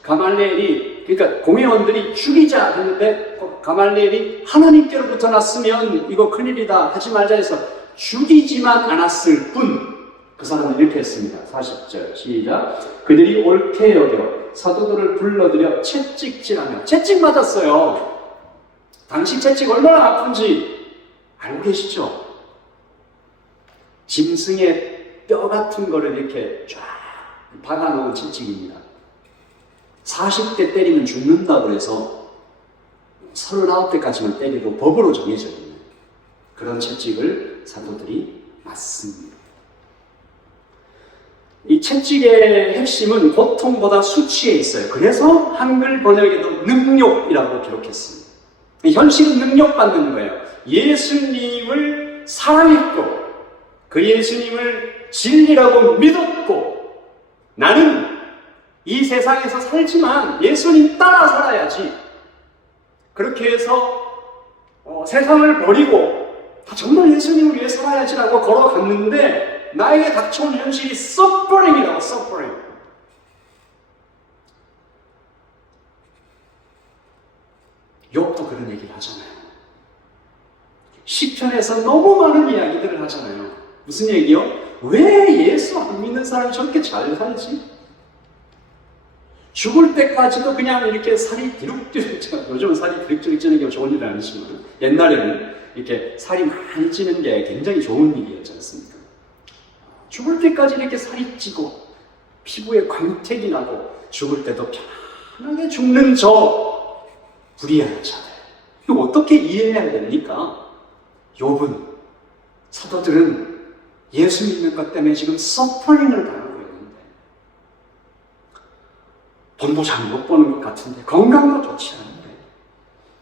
가말리엘이, 그러니까 공회원들이 죽이자 했는데 가말리엘이 하나님께로부터 났으면 이거 큰일이다 하지 말자 해서 죽이지만 않았을 뿐 그 사람은 이렇게 했습니다. 40절 시작. 그들이 옳게 여겨 사도들을 불러들여 채찍질하며, 채찍 맞았어요. 당시 채찍 얼마나 아픈지 알고 계시죠? 짐승의 뼈 같은 거를 이렇게 쫙 박아놓은 채찍입니다. 40대 때리면 죽는다고 해서 39대까지만 때리고 법으로 정해져 있는 그런 채찍을 사도들이 맞습니다. 이 채찍의 핵심은 고통보다 수치에 있어요. 그래서 한글 번역에도 능욕이라고 기록했습니다. 현실은 능욕받는 거예요. 예수님을 사랑했고 그 예수님을 진리라고 믿었고 나는 이 세상에서 살지만 예수님 따라 살아야지. 그렇게 해서 세상을 버리고 정말 예수님을 위해 살아야지라고 걸어갔는데 나에게 닥쳐온 현실이 suffering이라고, suffering. 욥도 그런 얘기를 하잖아요. 시편에서 너무 많은 이야기들을 하잖아요. 무슨 얘기요? 왜 예수 안 믿는 사람이 저렇게 잘 살지? 죽을 때까지도 그냥 이렇게 살이 디룩디룩, 요즘은 살이 디룩디룩 찌는 게 좋은 일은 아니지만 옛날에는 이렇게 살이 많이 찌는 게 굉장히 좋은 일이었지 않습니까? 죽을 때까지 이렇게 살이 찌고 피부에 광택이 나고 죽을 때도 편안하게 죽는 저 불의한 자들, 이거 어떻게 이해해야 됩니까? 욥은, 사도들은 예수 믿는 것 때문에 지금 서퍼링을 당하고 있는데 돈도 잘 못 버는 것 같은데 건강도 좋지 않은데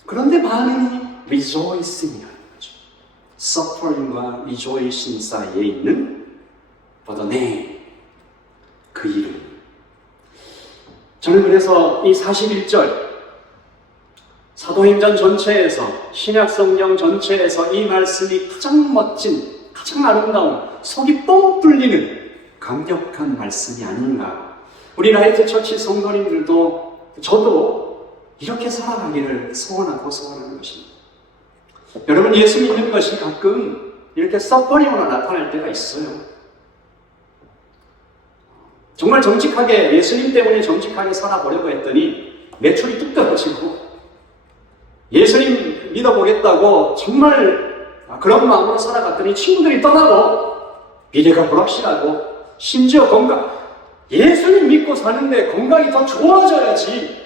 그런데 반응이 rejoicing이라는 거죠. suffering과 rejoicing 사이에 있는 for the name, 그 이름. 저는 그래서 이 41절 사도행전 전체에서, 신약성경 전체에서 이 말씀이 가장 멋진, 가장 아름다운, 속이 뻥 뚫리는 강력한 말씀이 아닌가. 우리 라이트 처치 성도님들도 저도 이렇게 살아가기를 소원하는 것입니다. 여러분, 예수 믿는 것이 가끔 이렇게 서퍼링으로 나타날 때가 있어요. 정말 정직하게, 예수님 때문에 정직하게 살아보려고 했더니 매출이 뚝 떨어지고 예수님 믿어보겠다고 정말 그런 마음으로 살아갔더니 친구들이 떠나고 미래가 불확실하고 심지어 건강, 예수님 믿고 사는데 건강이 더 좋아져야지.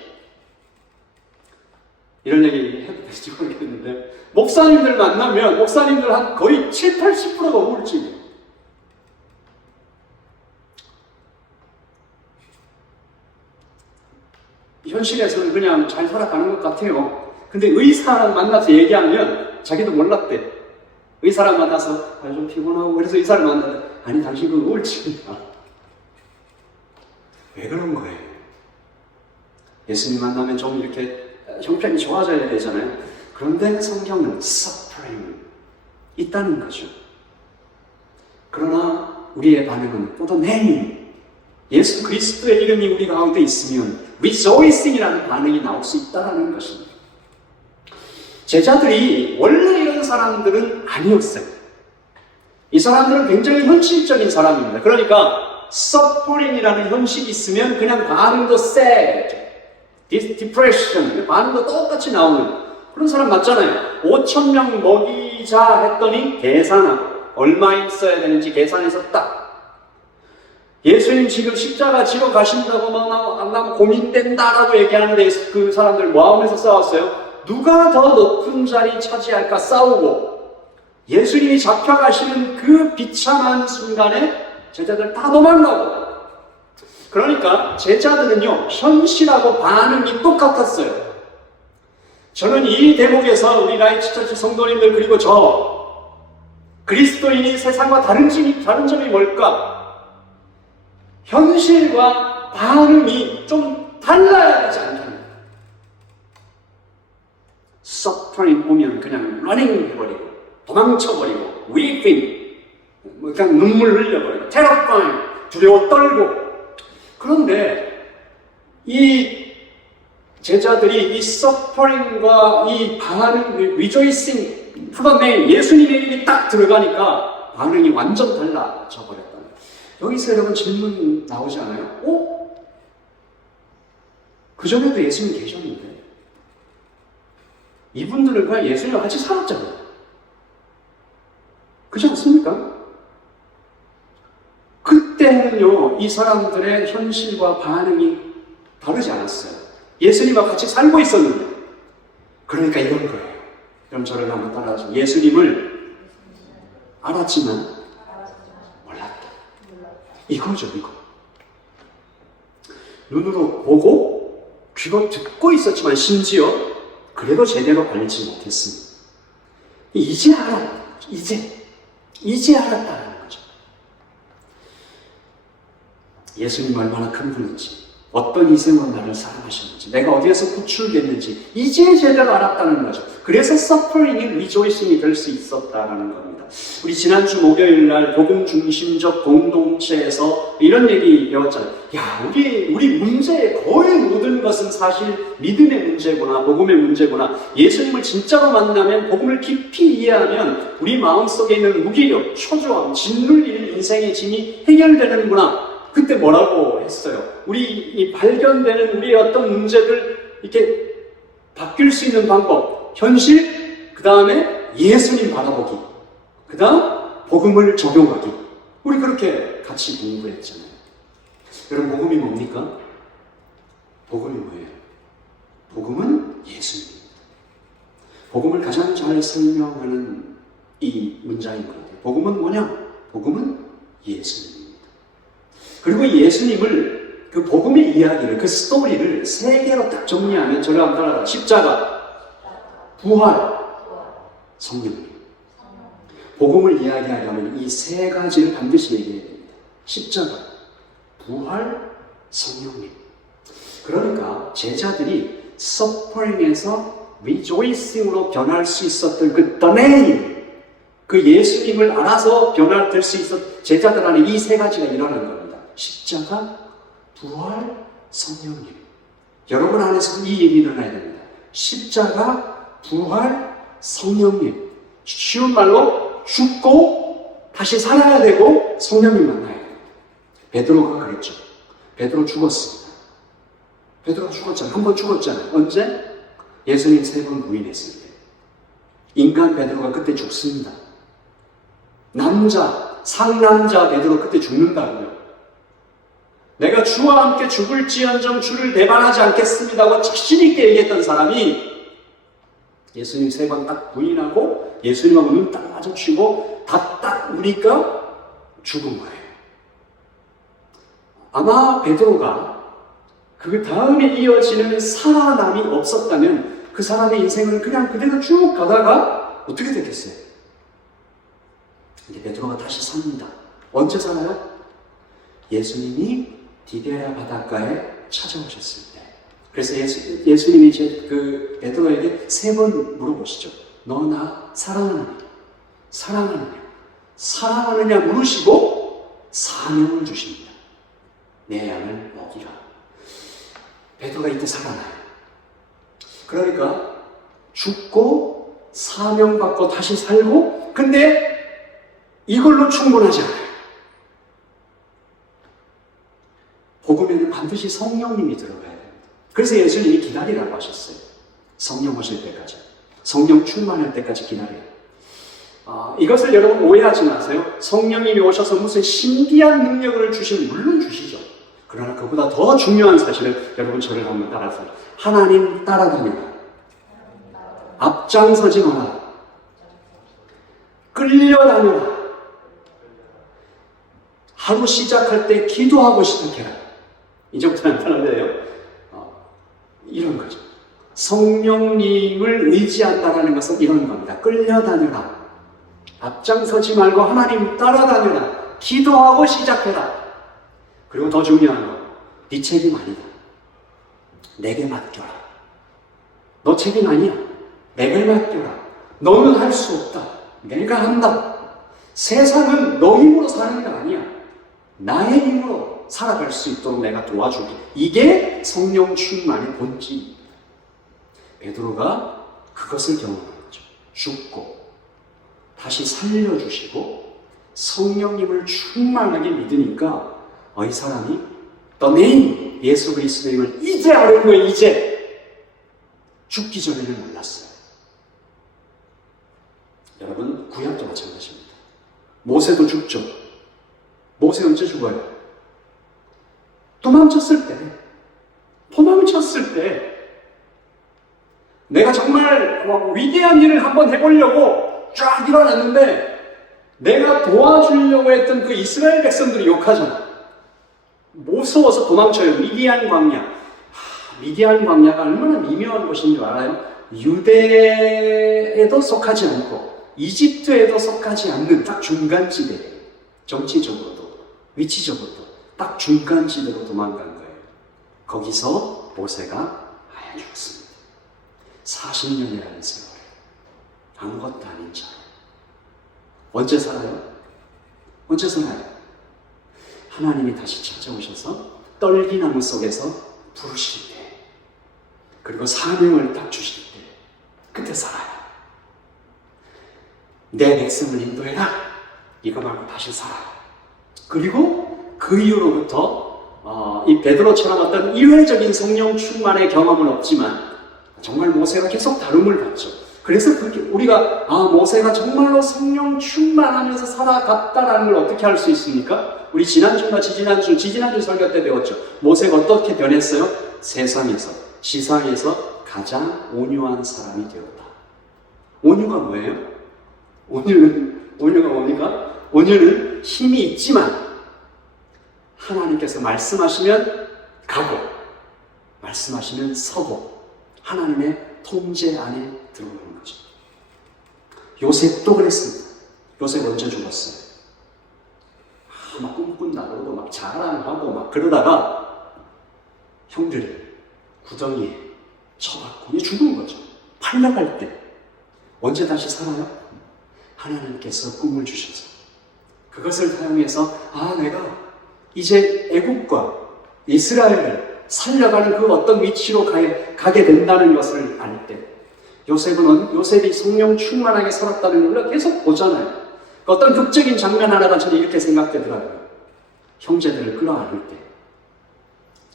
이런 얘기 해도 될지 모르겠는데 목사님들 만나면 목사님들 한 거의 7, 80%가 우울증이에요. 현실에서는 그냥 잘 살아가는 것 같아요. 근데 의사랑 만나서 얘기하면 자기도 몰랐대. 의사랑 만나서 좀 피곤하고 그래서 의사를 만나는데 아니 당신 그건 우울증이야. 왜 그런 거예요? 예수님 만나면 좀 이렇게 형편이 좋아져야 되잖아요. 그런데 성경은 suffering 있다는 거죠. 그러나 우리의 반응은 또 더 name, 예수 그리스도의 이름이 우리 가운데 있으면 rejoicing이라는 반응이 나올 수 있다는 것입니다. 제자들이 원래 이런 사람들은 아니었어요. 이 사람들은 굉장히 현실적인 사람입니다. 그러니까 suffering이라는 현실이 있으면 그냥 반응도 sad, depression, 반응도 똑같이 나오는 그런 사람 맞잖아요. 5,000명 먹이자 했더니 계산하고 얼마 있어야 되는지 계산해서 딱 예수님 지금 십자가 지러 가신다고 막 고민된다라고 얘기하는데 그 사람들 마음에서 싸웠어요. 누가 더 높은 자리 차지할까 싸우고, 예수님이 잡혀가시는 그 비참한 순간에 제자들 다 도망가고. 그러니까 제자들은요, 현실하고 반응이 똑같았어요. 저는 이 대목에서 우리 라이트 처치 성도님들 그리고 저 그리스도인이 세상과 다른 점이 뭘까? 현실과 반응이 좀 달라야 되지 않겠나? 서퍼링 오면 그냥 러닝 해버리고 도망쳐버리고 weeping 그냥 눈물 흘려버리고 terrifying 두려워 떨고. 그런데 이 제자들이 이 서퍼링과 이 반응, rejoicing, 풀어낸 예수님의 이름이 딱 들어가니까 반응이 완전 달라져 버렸다. 여기서 여러분 질문 나오지 않아요? 그전에도 예수님 계셨는데 이분들은 그냥 예수님과 같이 살았잖아요. 그렇지 않습니까? 그때는요, 이 사람들의 현실과 반응이 다르지 않았어요. 예수님과 같이 살고 있었는데. 그러니까 이런 거예요. 그럼 저를 한번 따라하시죠. 예수님을 알았지만 몰랐다. 이거죠, 이거. 눈으로 보고 귀로 듣고 있었지만 심지어 그래도 제대로 알지 못했습니다. 이제 알았다. 이제 알았다는 거죠. 예수님 얼마나 큰 분인지, 어떤 희생으로 나를 사랑하셨는지, 내가 어디에서 구출됐는지 이제 제대로 알았다는 거죠. 그래서 서퍼링이 리조이싱이 될 수 있었다는 겁니다. 우리 지난주 목요일 날 복음 중심적 공동체에서 이런 얘기 배웠잖아요. 야, 우리 문제의 거의 모든 것은 사실 믿음의 문제구나, 복음의 문제구나. 예수님을 진짜로 만나면, 복음을 깊이 이해하면 우리 마음속에 있는 무기력, 초조함, 짓눌리는 인생의 짐이 해결되는구나. 그때 뭐라고 했어요? 우리 발견되는 우리의 어떤 문제들 이렇게 바뀔 수 있는 방법, 현실, 그 다음에 예수님 바라보기, 그 다음 복음을 적용하기. 우리 그렇게 같이 공부했잖아요. 여러분, 복음이 뭡니까? 복음이 뭐예요? 복음은 예수님입니다. 복음을 가장 잘 설명하는 이 문장인 것 같아요. 복음은 뭐냐? 복음은 예수님입니다. 그리고 예수님을, 그 복음의 이야기를, 그 스토리를 세 개로 딱 정리하면, 저를 한번 따라가. 십자가, 부활, 성령. 복음을 이야기하려면 이 세 가지를 반드시 얘기해야 됩니다. 십자가, 부활, 성령님. 그러니까 제자들이 서퍼링에서 리조이싱으로 변할 수 있었던 그 the name, 그 예수님을 알아서 변화될 수 있었던 제자들 안에 이 세 가지가 일어난 겁니다. 십자가, 부활, 성령님. 여러분 안에서 이 일이 일어나야 됩니다. 십자가, 부활, 성령님. 쉬운 말로 죽고 다시 살아야 되고 성령님 만나야 됩니다. 베드로가 그랬죠. 베드로 죽었습니다. 베드로가 죽었잖아요. 한 번 죽었잖아요. 언제? 예수님 3번 부인했을 때. 인간 베드로가 그때 죽습니다. 상남자 베드로 그때 죽는다고요. 내가 주와 함께 죽을지언정 주를 배반하지 않겠습니다 하고 자신있게 얘기했던 사람이 예수님 3번 딱 부인하고 예수님하고 눈 딱 마주치고 다 딱 우니까 죽은 거예요. 아마 베드로가 그 다음에 이어지는 살아남이 없었다면 그 사람의 인생은 그냥 그대로 쭉 가다가 어떻게 됐겠어요? 근데 베드로가 다시 삽니다. 언제 살아요? 예수님이 디베랴 바닷가에 찾아오셨을 때. 그래서 예수님이 이제 그 베드로에게 3번 물어보시죠. 너 나 사랑하느냐? 사랑하느냐? 사랑하느냐 물으시고 사명을 주십니다. 내 양을 먹이라. 베드로가 이때 살아나요. 그러니까 죽고 사명받고 다시 살고, 근데 이걸로 충분하지 않아요. 복음에는 반드시 성령님이 들어가야 됩니다. 그래서 예수님이 기다리라고 하셨어요. 성령 오실 때까지. 성령 충만할 때까지 기다려요. 이것을 여러분 오해하지 마세요. 성령님이 오셔서 무슨 신비한 능력을 주시면 물론 주시죠. 그러나 그보다 더 중요한 사실은 여러분 저를 한번 따라서 하나님 따라다니라. 앞장서지 마라. 끌려다니라. 하루 시작할 때 기도하고 시작해라. 이제부터는 따라돼요. 이런 거죠. 성령님을 의지한다라는 것은 이런 겁니다. 끌려다녀라. 앞장서지 말고 하나님 따라다녀라. 기도하고 시작해라. 그리고 더 중요한 거, 네 책임 아니다. 내게 맡겨라. 너 책임 아니야. 내게 맡겨라. 너는 할 수 없다. 내가 한다. 세상은 너 힘으로 사는 게 아니야. 나의 힘으로 살아갈 수 있도록 내가 도와줄게. 이게 성령 충만의 본질입니다. 베드로가 그것을 경험한 거죠. 죽고 다시 살려주시고 성령님을 충만하게 믿으니까 이 사람이 The name 예수 그리스도의 이름을 이제 아는 거예요. 이제 죽기 전에는 몰랐어요. 여러분 구약도 마찬가지입니다. 모세도 죽죠. 모세 언제 죽어요? 도망쳤을 때 내가 정말 위대한 일을 한번 해보려고 쫙 일어났는데 내가 도와주려고 했던 그 이스라엘 백성들이 욕하잖아. 무서워서 도망쳐요. 미디안 광야. 미디안 광야가 얼마나 미묘한 곳인 줄 알아요? 유대에도 속하지 않고 이집트에도 속하지 않는 딱 중간지대. 정치적으로도 위치적으로도 딱 중간지대로 도망간 거예요. 거기서 모세가 아야 죽었습니다. 40년이라는 세월. 아무것도 아닌 자로. 언제 살아요? 언제 살아요? 하나님이 다시 찾아오셔서 떨기나무 속에서 부르실 때, 그리고 사명을 딱 주실 때, 그때 살아요. 내 백성을 인도해라. 이거 말고 다시 살아요. 그리고 그 이후로부터 이 베드로처럼 어떤 일회적인 성령 충만의 경험은 없지만 정말 모세가 계속 다름을 받죠. 그래서 그렇게 우리가 모세가 정말로 성령 충만하면서 살아갔다라는 걸 어떻게 알 수 있습니까? 우리 지난주 설교 때 배웠죠. 모세가 어떻게 변했어요? 지상에서 가장 온유한 사람이 되었다. 온유가 뭐예요? 온유가 뭡니까? 온유는 힘이 있지만 하나님께서 말씀하시면 가고 말씀하시면 서고 하나님의 통제 안에 들어오는 거죠. 요셉도 그랬습니다. 요셉 언제 죽었어요? 막 꿈꾼다고 막 자랑하고 막 그러다가 형들이 구덩이에 쳐박고 죽은 거죠. 팔려갈 때 언제 다시 살아요? 하나님께서 꿈을 주셔서 그것을 사용해서 내가 이제 애국과 이스라엘을 살려가는 그 어떤 위치로 가게 된다는 것을 알 때 요셉이 성령 충만하게 살았다는 걸 우리가 계속 보잖아요. 어떤 극적인 장면 하나가 저는 이렇게 생각되더라고요. 형제들을 끌어안을 때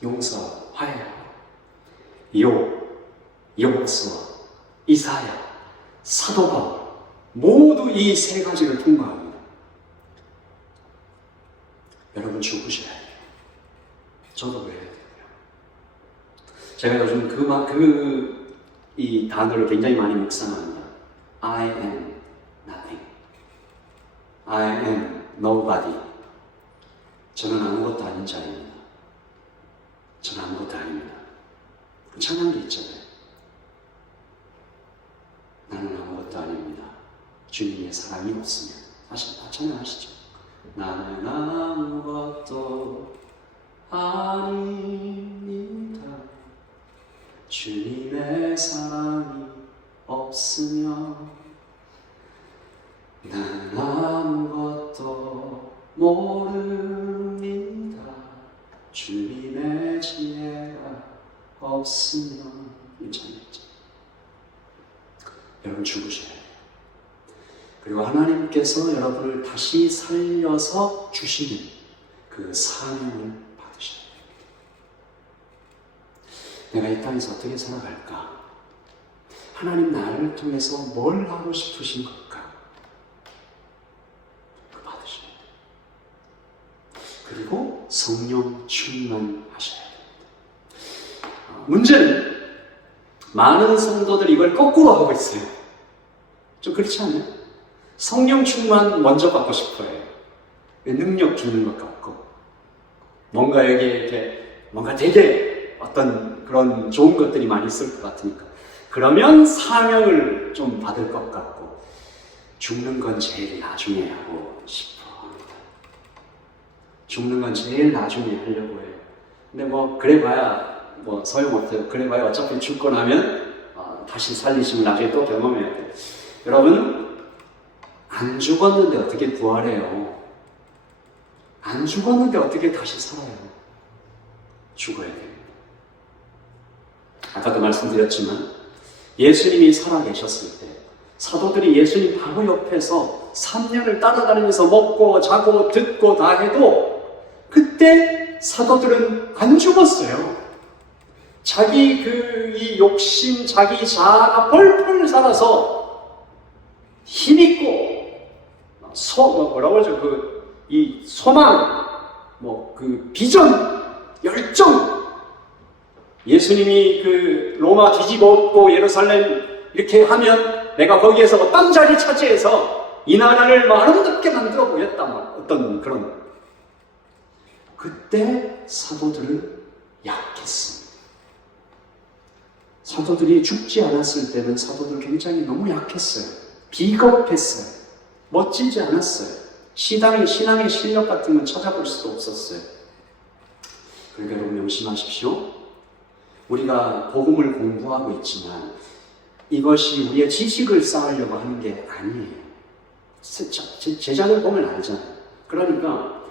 용서, 화해하고 여호수아, 이사야, 사도 바울 모두 이 세 가지를 통과합니다. 여러분 죽으셔야 해요. 저도 그래야 돼요. 제가 요즘 이 단어를 굉장히 많이 묵상합니다. I am nothing. I am nobody. 저는 아무것도 아닌 자입니다. 저는 아무것도 아닙니다. 찬양도 있잖아요. 나는 아무것도 아닙니다. 주님의 사랑이 없으면. 찬양하시죠. 나는 아무것도 아닙니다. 주님의 사랑이 없으면 나는 아무것도 모릅니다. 주님의 지혜가 없으면 괜찮겠죠. 여러분 죽으셔야 돼요. 그리고 하나님께서 여러분을 다시 살려서 주시는 그 사명을 받으셔야 돼요. 내가 이 땅에서 어떻게 살아갈까? 하나님 나를 통해서 뭘 하고 싶으신 걸까? 충만하셔야 됩니다. 문제는 많은 성도들이 이걸 거꾸로 하고 있어요. 좀 그렇지 않아요? 성령 충만 먼저 받고 싶어요. 능력 주는 것 같고, 뭔가 여기에 이렇게 뭔가 되게 어떤 그런 좋은 것들이 많이 있을 것 같으니까, 그러면 사명을 좀 받을 것 같고, 죽는 건 제일 나중에 하고 싶어 합니다. 죽는 건 제일 나중에 하려고 해요. 근데 뭐 그래봐야 뭐 소용없어요. 그래봐야 어차피 죽고 나면 다시 살리시면 나중에 또 경험해야 돼요. 여러분, 안 죽었는데 어떻게 부활해요? 안 죽었는데 어떻게 다시 살아요? 죽어야 됩니다. 아까도 말씀드렸지만 예수님이 살아계셨을 때 사도들이 예수님 바로 옆에서 3년을 따라다니면서 먹고 자고 듣고 다 해도 그때 사도들은 안 죽었어요. 자기 이 욕심, 자기 자아가 펄펄 살아서 힘있고 뭐라고 그러죠? 이 소망, 비전, 열정. 예수님이 로마 뒤집어엎고 예루살렘 이렇게 하면 내가 거기에서 어떤 자리 차지해서 이 나라를 아름답게 만들어 보였다. 어떤 그런. 그때 사도들은 약했습니다. 사도들이 죽지 않았을 때는 사도들 굉장히 너무 약했어요. 비겁했어요. 멋지지 않았어요. 신앙의 실력 같은 건 찾아볼 수도 없었어요. 그러니까 여러분 명심하십시오. 우리가 복음을 공부하고 있지만 이것이 우리의 지식을 쌓으려고 하는 게 아니에요. 제자들 보면 알잖아요. 그러니까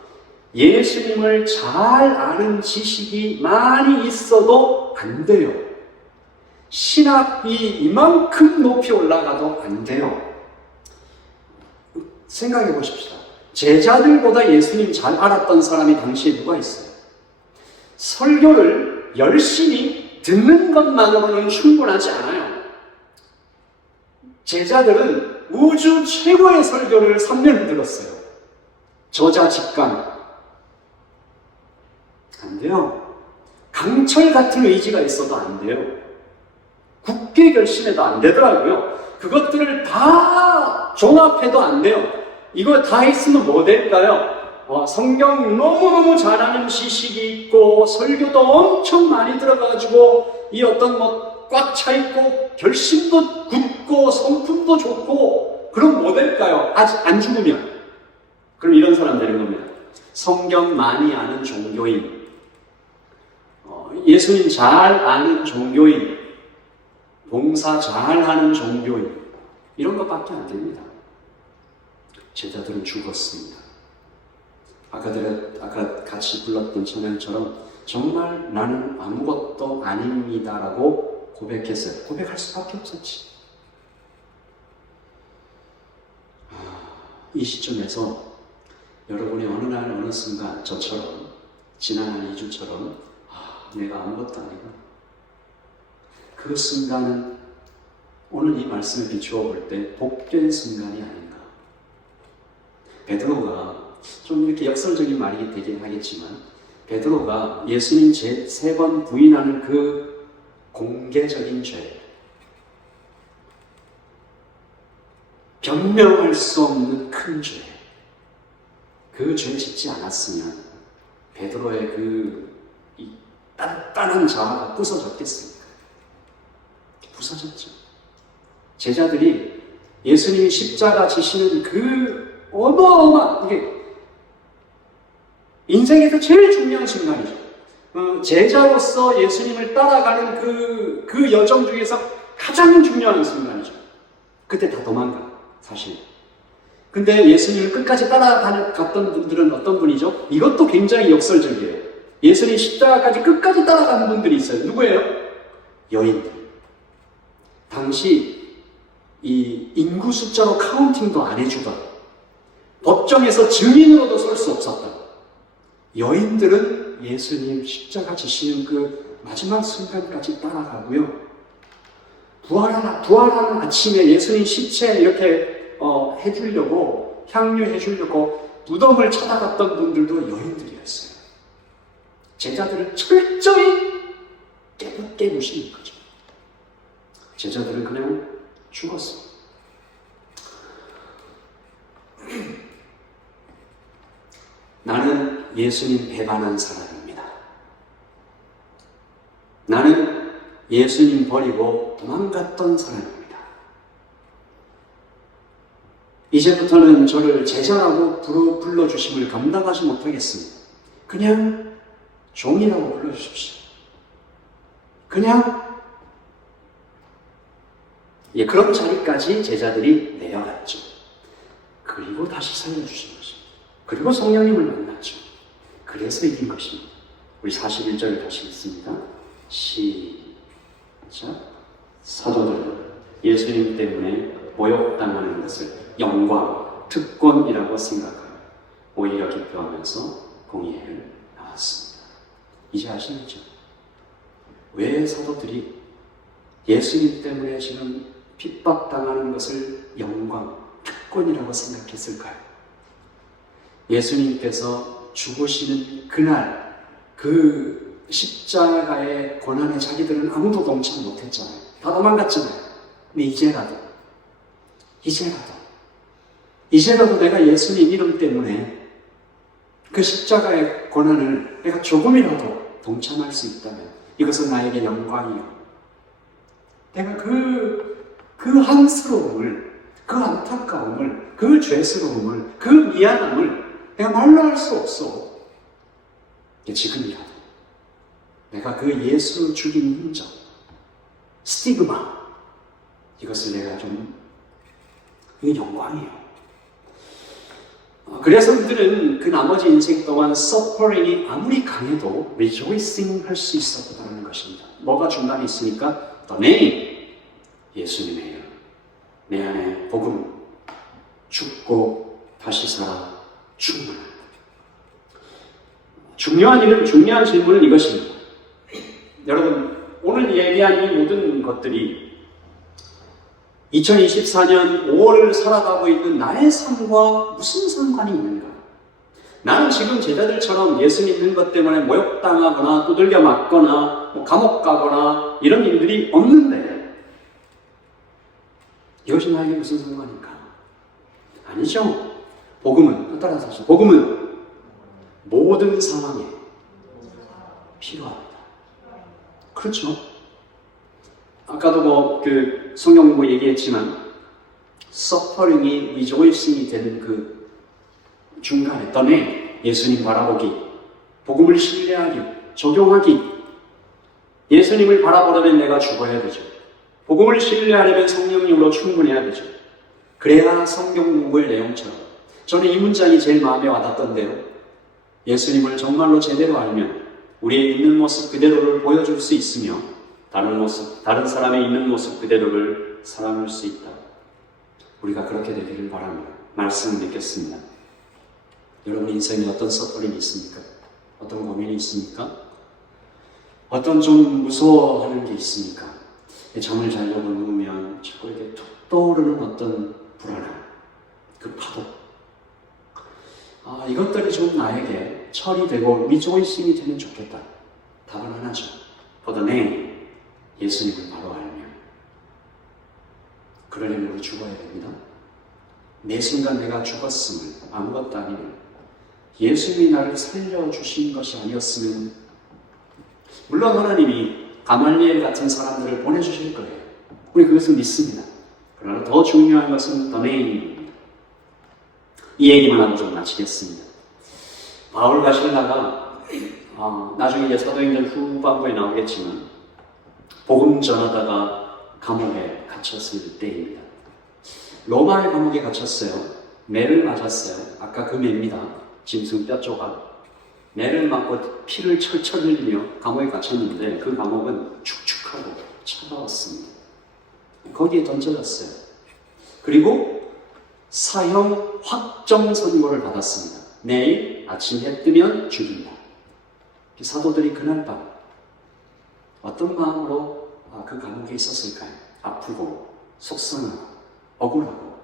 예수님을 잘 아는 지식이 많이 있어도 안 돼요. 신학이 이만큼 높이 올라가도 안 돼요. 생각해 보십시다. 제자들보다 예수님 잘 알았던 사람이 당시에 누가 있어요? 설교를 열심히 듣는 것만으로는 충분하지 않아요. 제자들은 우주 최고의 설교를 3년 들었어요. 저자 직감. 안 돼요. 강철 같은 의지가 있어도 안 돼요. 굳게 결심해도 안 되더라고요. 그것들을 다 종합해도 안 돼요. 이거 다 있으면 뭐 될까요? 성경 너무너무 잘하는 지식이 있고 설교도 엄청 많이 들어가지고 이 어떤 꽉 차있고 결심도 굳고 성품도 좋고 그럼 뭐 될까요? 아직 안 죽으면. 그럼 이런 사람 되는 겁니다. 성경 많이 아는 종교인, 예수님 잘 아는 종교인, 봉사 잘하는 종교인, 이런 것밖에 안 됩니다. 제자들은 죽었습니다. 아까 같이 불렀던 찬양처럼 정말 나는 아무것도 아닙니다라고 고백했어요. 고백할 수밖에 없었지. 이 시점에서 여러분이 어느 날 어느 순간 저처럼 지난 한 2주처럼 내가 아무것도 아니구나. 그 순간은 오늘 이 말씀을 비추어 볼 때 복된 순간이 아닌가. 베드로가 좀 이렇게 역설적인 말이 되긴 하겠지만 베드로가 예수님 3번 부인하는 그 공개적인 죄, 변명할 수 없는 큰 죄, 그 죄 짓지 않았으면 베드로의 이 단단한 자아가 부서졌겠습니까? 부서졌죠. 제자들이 예수님이 십자가 지시는 이게 인생에서 제일 중요한 순간이죠. 제자로서 예수님을 따라가는 그 여정 중에서 가장 중요한 순간이죠. 그때 다 도망가, 사실. 근데 예수님을 끝까지 따라갔던 분들은 어떤 분이죠? 이것도 굉장히 역설적이에요. 예수님 십자가까지 끝까지 따라가는 분들이 있어요. 누구예요? 여인들. 당시 이 인구 숫자로 카운팅도 안 해주던, 법정에서 증인으로도 설 수 없었던 여인들은 예수님 십자가 지시는 그 마지막 순간까지 따라가고요. 부활하는 아침에 예수님 시체 이렇게 해주려고, 향유해주려고 무덤을 찾아갔던 분들도 여인들이었어요. 제자들을 철저히 깨부시는 거죠. 제자들은 그냥 죽었습니다. 나는 예수님 배반한 사람입니다. 나는 예수님 버리고 도망갔던 사람입니다. 이제부터는 저를 제자라고 불러주심을 감당하지 못하겠습니다. 그냥 종이라고 불러주십시오. 그냥 그런 자리까지 제자들이 내려갔죠. 그리고 다시 살려주신 것입니다. 그리고 성령님을 만났죠. 그래서 이긴 것입니다. 우리 41절을 다시 읽습니다. 시작. 사도들은 예수님 때문에 모욕당하는 것을 영광, 특권이라고 생각하여 오히려 기뻐하면서 공의회를 나왔습니다. 이제 아시겠죠? 왜 사도들이 예수님 때문에 지금 핍박당하는 것을 영광, 특권이라고 생각했을까요? 예수님께서 죽으시는 그날 그 십자가의 고난에 자기들은 아무도 동참 못했잖아요. 다 도망갔잖아요. 근데 이제라도 내가 예수님 이름 때문에 그 십자가의 고난을 내가 조금이라도 동참할 수 있다면 이것은 나에게 영광이요. 내가 그 한스러움을, 그 안타까움을, 그 죄스러움을, 그 미안함을 내가 말로 할 수 없어. 지금이라도 내가 그 예수 죽인 흔적, 스티그마, 이것을 내가 좀, 이게 영광이에요. 그래서 그들은 그 나머지 인생 동안 suffering이 아무리 강해도 rejoicing 할 수 있었다는 것입니다. 뭐가 중간에 있으니까 the name, 예수님의 이름, 내 안에 복음, 죽고 다시 살아 충만한. 중요한 질문은 이것입니다. 여러분, 오늘 얘기한 이 모든 것들이 2024년 5월을 살아가고 있는 나의 삶과 무슨 상관이 있는가? 나는 지금 제자들처럼 예수 믿는 것 때문에 모욕당하거나 두들겨 맞거나 감옥 가거나 이런 일들이 없는데 이것이 나에게 무슨 상관인가? 아니죠. 복음은, 따라서 하죠. 복음은 모든 상황에 필요합니다. 그렇죠? 아까도 성경 공부 얘기했지만 suffering이 rejoicing이 되는 그 중간에 떠내 예수님 바라보기, 복음을 신뢰하기, 적용하기. 예수님을 바라보려면 내가 죽어야 되죠. 복음을 신뢰하려면 성령님으로 충분해야 되죠. 그래야 성경 공부의 내용처럼. 저는 이 문장이 제일 마음에 와닿던데요. 예수님을 정말로 제대로 알면 우리의 있는 모습 그대로를 보여줄 수 있으며 다른 사람의 있는 모습 그대로를 사랑할 수 있다. 우리가 그렇게 되기를 바랍니다. 말씀을 믿겠습니다. 여러분 인생에 어떤 서퍼링이 있습니까? 어떤 고민이 있습니까? 어떤 좀 무서워하는 게 있습니까? 잠을 자려고 누우면 자꾸 이렇게 툭 떠오르는 어떤 불안함, 그 파도. 이것들이 좀 나에게 처리되고 리조이싱이 되면 좋겠다. 답은 하나죠. For the name, 예수님을 바로 알면. 그러려면 우리 죽어야 됩니다. 매 순간 내가 죽었음을, 아무것도 아니면 예수님이 나를 살려주신 것이 아니었으면 물론 하나님이 가말리엘 같은 사람들을 보내주실 거예요. 우리 그것을 믿습니다. 그러나 더 중요한 것은 the name입니다. 이 얘기만 하고 좀 마치겠습니다. 바울과 실라가 나중에 이제 사도행전 후반부에 나오겠지만 복음 전하다가 감옥에 갇혔을 때입니다. 로마의 감옥에 갇혔어요. 매를 맞았어요. 아까 그 매입니다. 짐승 뼈 조각. 매를 맞고 피를 철철 흘리며 감옥에 갇혔는데 그 감옥은 축축하고 차가웠습니다. 거기에 던져졌어요. 그리고 사형 확정 선고를 받았습니다. 내일 아침 해 뜨면 죽인다. 사도들이 그날 밤 어떤 마음으로 그 감옥에 있었을까요? 아프고 속상하고 억울하고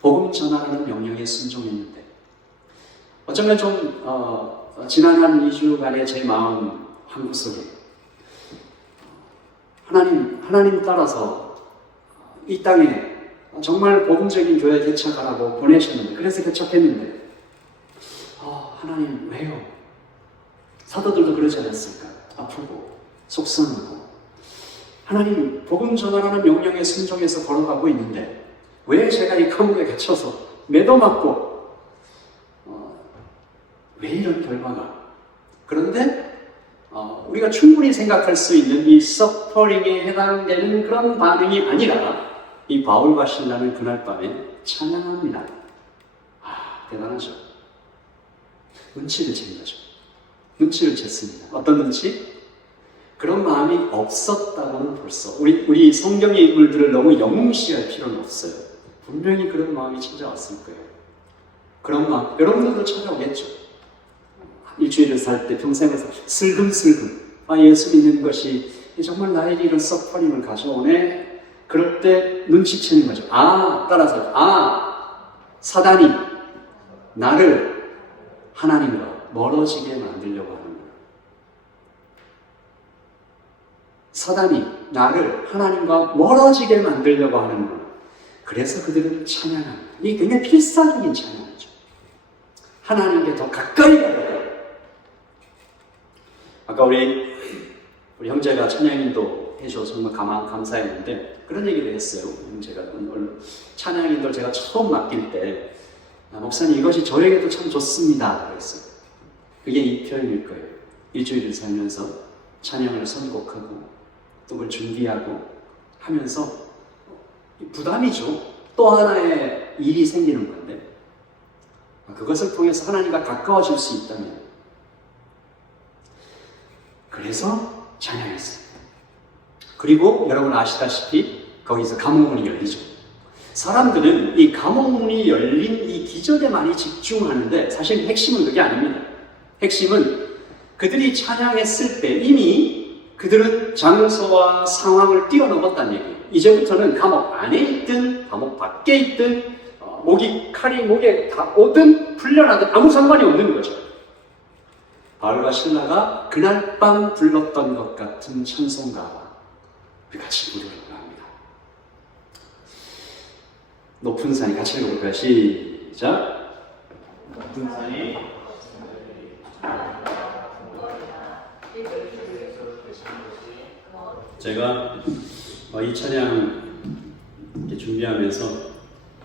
복음 전하라는 명령에 순종했는데 어쩌면 좀 지난 한 2주간의 제 마음 한구석에 하나님 따라서 이 땅에 정말 복음적인 교회 개척하라고 보내셨는데, 그래서 개척했는데, 하나님 왜요? 사도들도 그러지 않았을까? 아프고 속상하고, 하나님 복음 전하라는 명령에 순종해서 걸어가고 있는데 왜 제가 이 감옥에 갇혀서 매도 맞고 왜 이런 결과가? 그런데 우리가 충분히 생각할 수 있는 이 서퍼링에 해당되는 그런 반응이 아니라 이 바울과 신라는 그날 밤에 찬양합니다. 대단하죠. 눈치를 챈 거죠. 눈치를 챘습니다. 어떤 눈치? 그런 마음이 없었다고는 벌써 우리 성경의 인물들을 너무 영웅시할 필요는 없어요. 분명히 그런 마음이 찾아왔을 거예요. 그런 마음 여러분들도 찾아오겠죠. 일주일을 살 때 평생을 슬금슬금 예수 믿는 것이 정말 나에게 이런 서퍼링을 가져오네. 그럴 때 눈치채는 거죠. 따라서 사단이 나를 하나님과 멀어지게 만들려고 하는 거예요. 사단이 나를 하나님과 멀어지게 만들려고 하는 거예요. 그래서 그들은 찬양하는 거예요. 이게 굉장히 필사적인 찬양이죠. 하나님께 더 가까이 가려고. 아까 우리 형제가 찬양인도 해줘서 정말 감사했는데 그런 얘기를 했어요. 형제가 찬양인도 제가 처음 맡길 때 목사님 이것이 저에게도 참 좋습니다 그랬어요. 그게 이 표현일 거예요. 일주일을 살면서 찬양을 선곡하고 또 그걸 준비하고 하면서 부담이죠. 또 하나의 일이 생기는 건데 그것을 통해서 하나님과 가까워질 수 있다면 그래서 찬양했어요. 그리고 여러분 아시다시피 거기서 감옥문이 열리죠. 사람들은 이 감옥문이 열린 이 기적에 많이 집중하는데 사실 핵심은 그게 아닙니다. 핵심은 그들이 찬양했을 때 이미 그들은 장소와 상황을 뛰어넘었다는 얘기예요. 이제부터는 감옥 안에 있든 감옥 밖에 있든 칼이 목에 다 오든 풀려나든 아무 상관이 없는 거죠. 바울과 신라가 그날 밤 불렀던 것 같은 찬송가 우리 같이 부르려고 합니다. 높은 산이 같이 읽어볼까요? 시작. 높은 산이 제가 이 찬양 준비하면서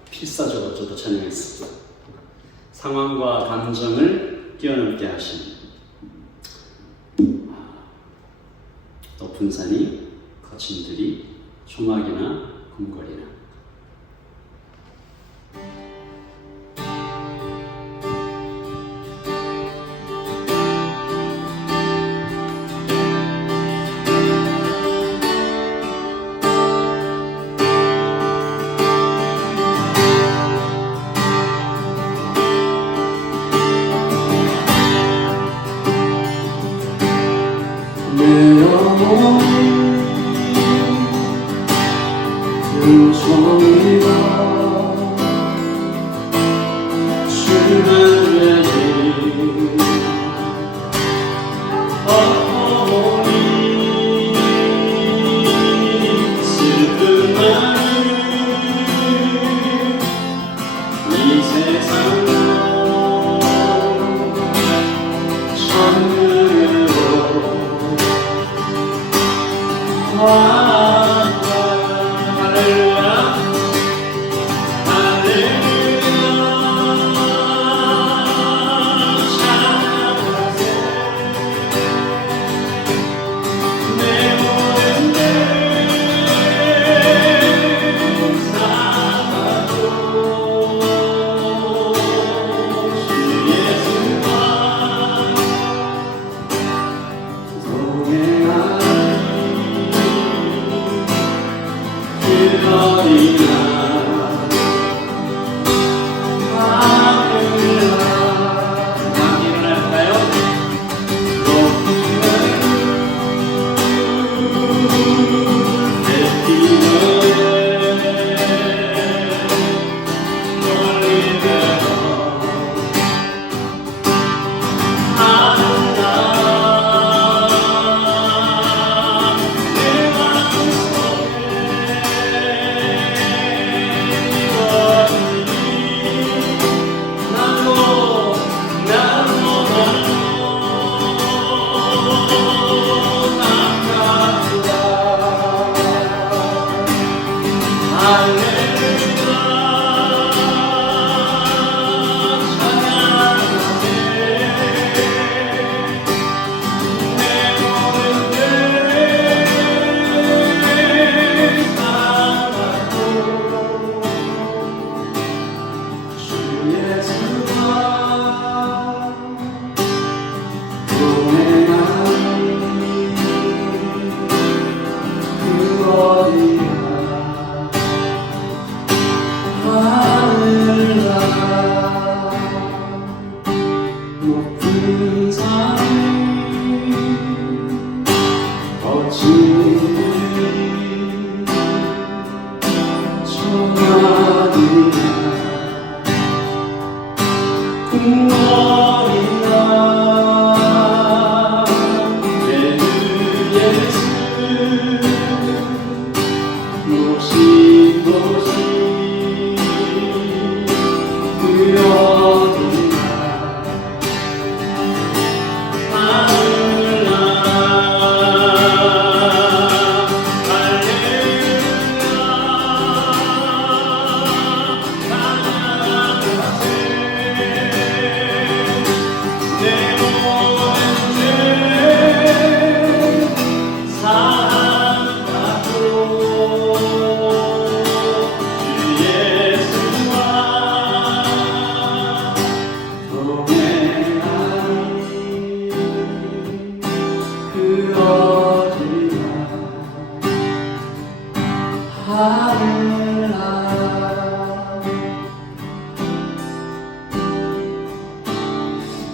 필사적으로 저도 찬양했습니다. 상황과 감정을 뛰어넘게 하신 높은 산이 거친 들이 조막이나 궁궐이나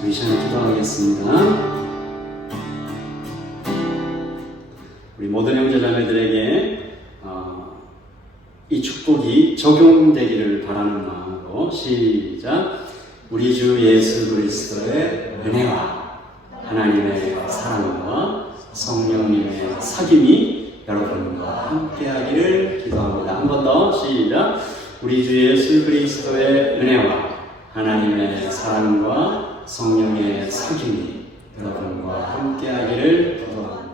우리 시간에 기도하겠습니다. 우리 모든 형제자매들에게 이 축복이 적용되기를 바라는 마음으로 시작. 우리 주 예수 그리스도의 은혜와 하나님의 사랑과 성령님의 사귐이 여러분과 함께하기를 기도합니다. 한 번 더 시작. 우리 주 예수 그리스도의 은혜와 하나님의 사랑과 성령의 사귐이 여러분과 함께하기를 기도합니다.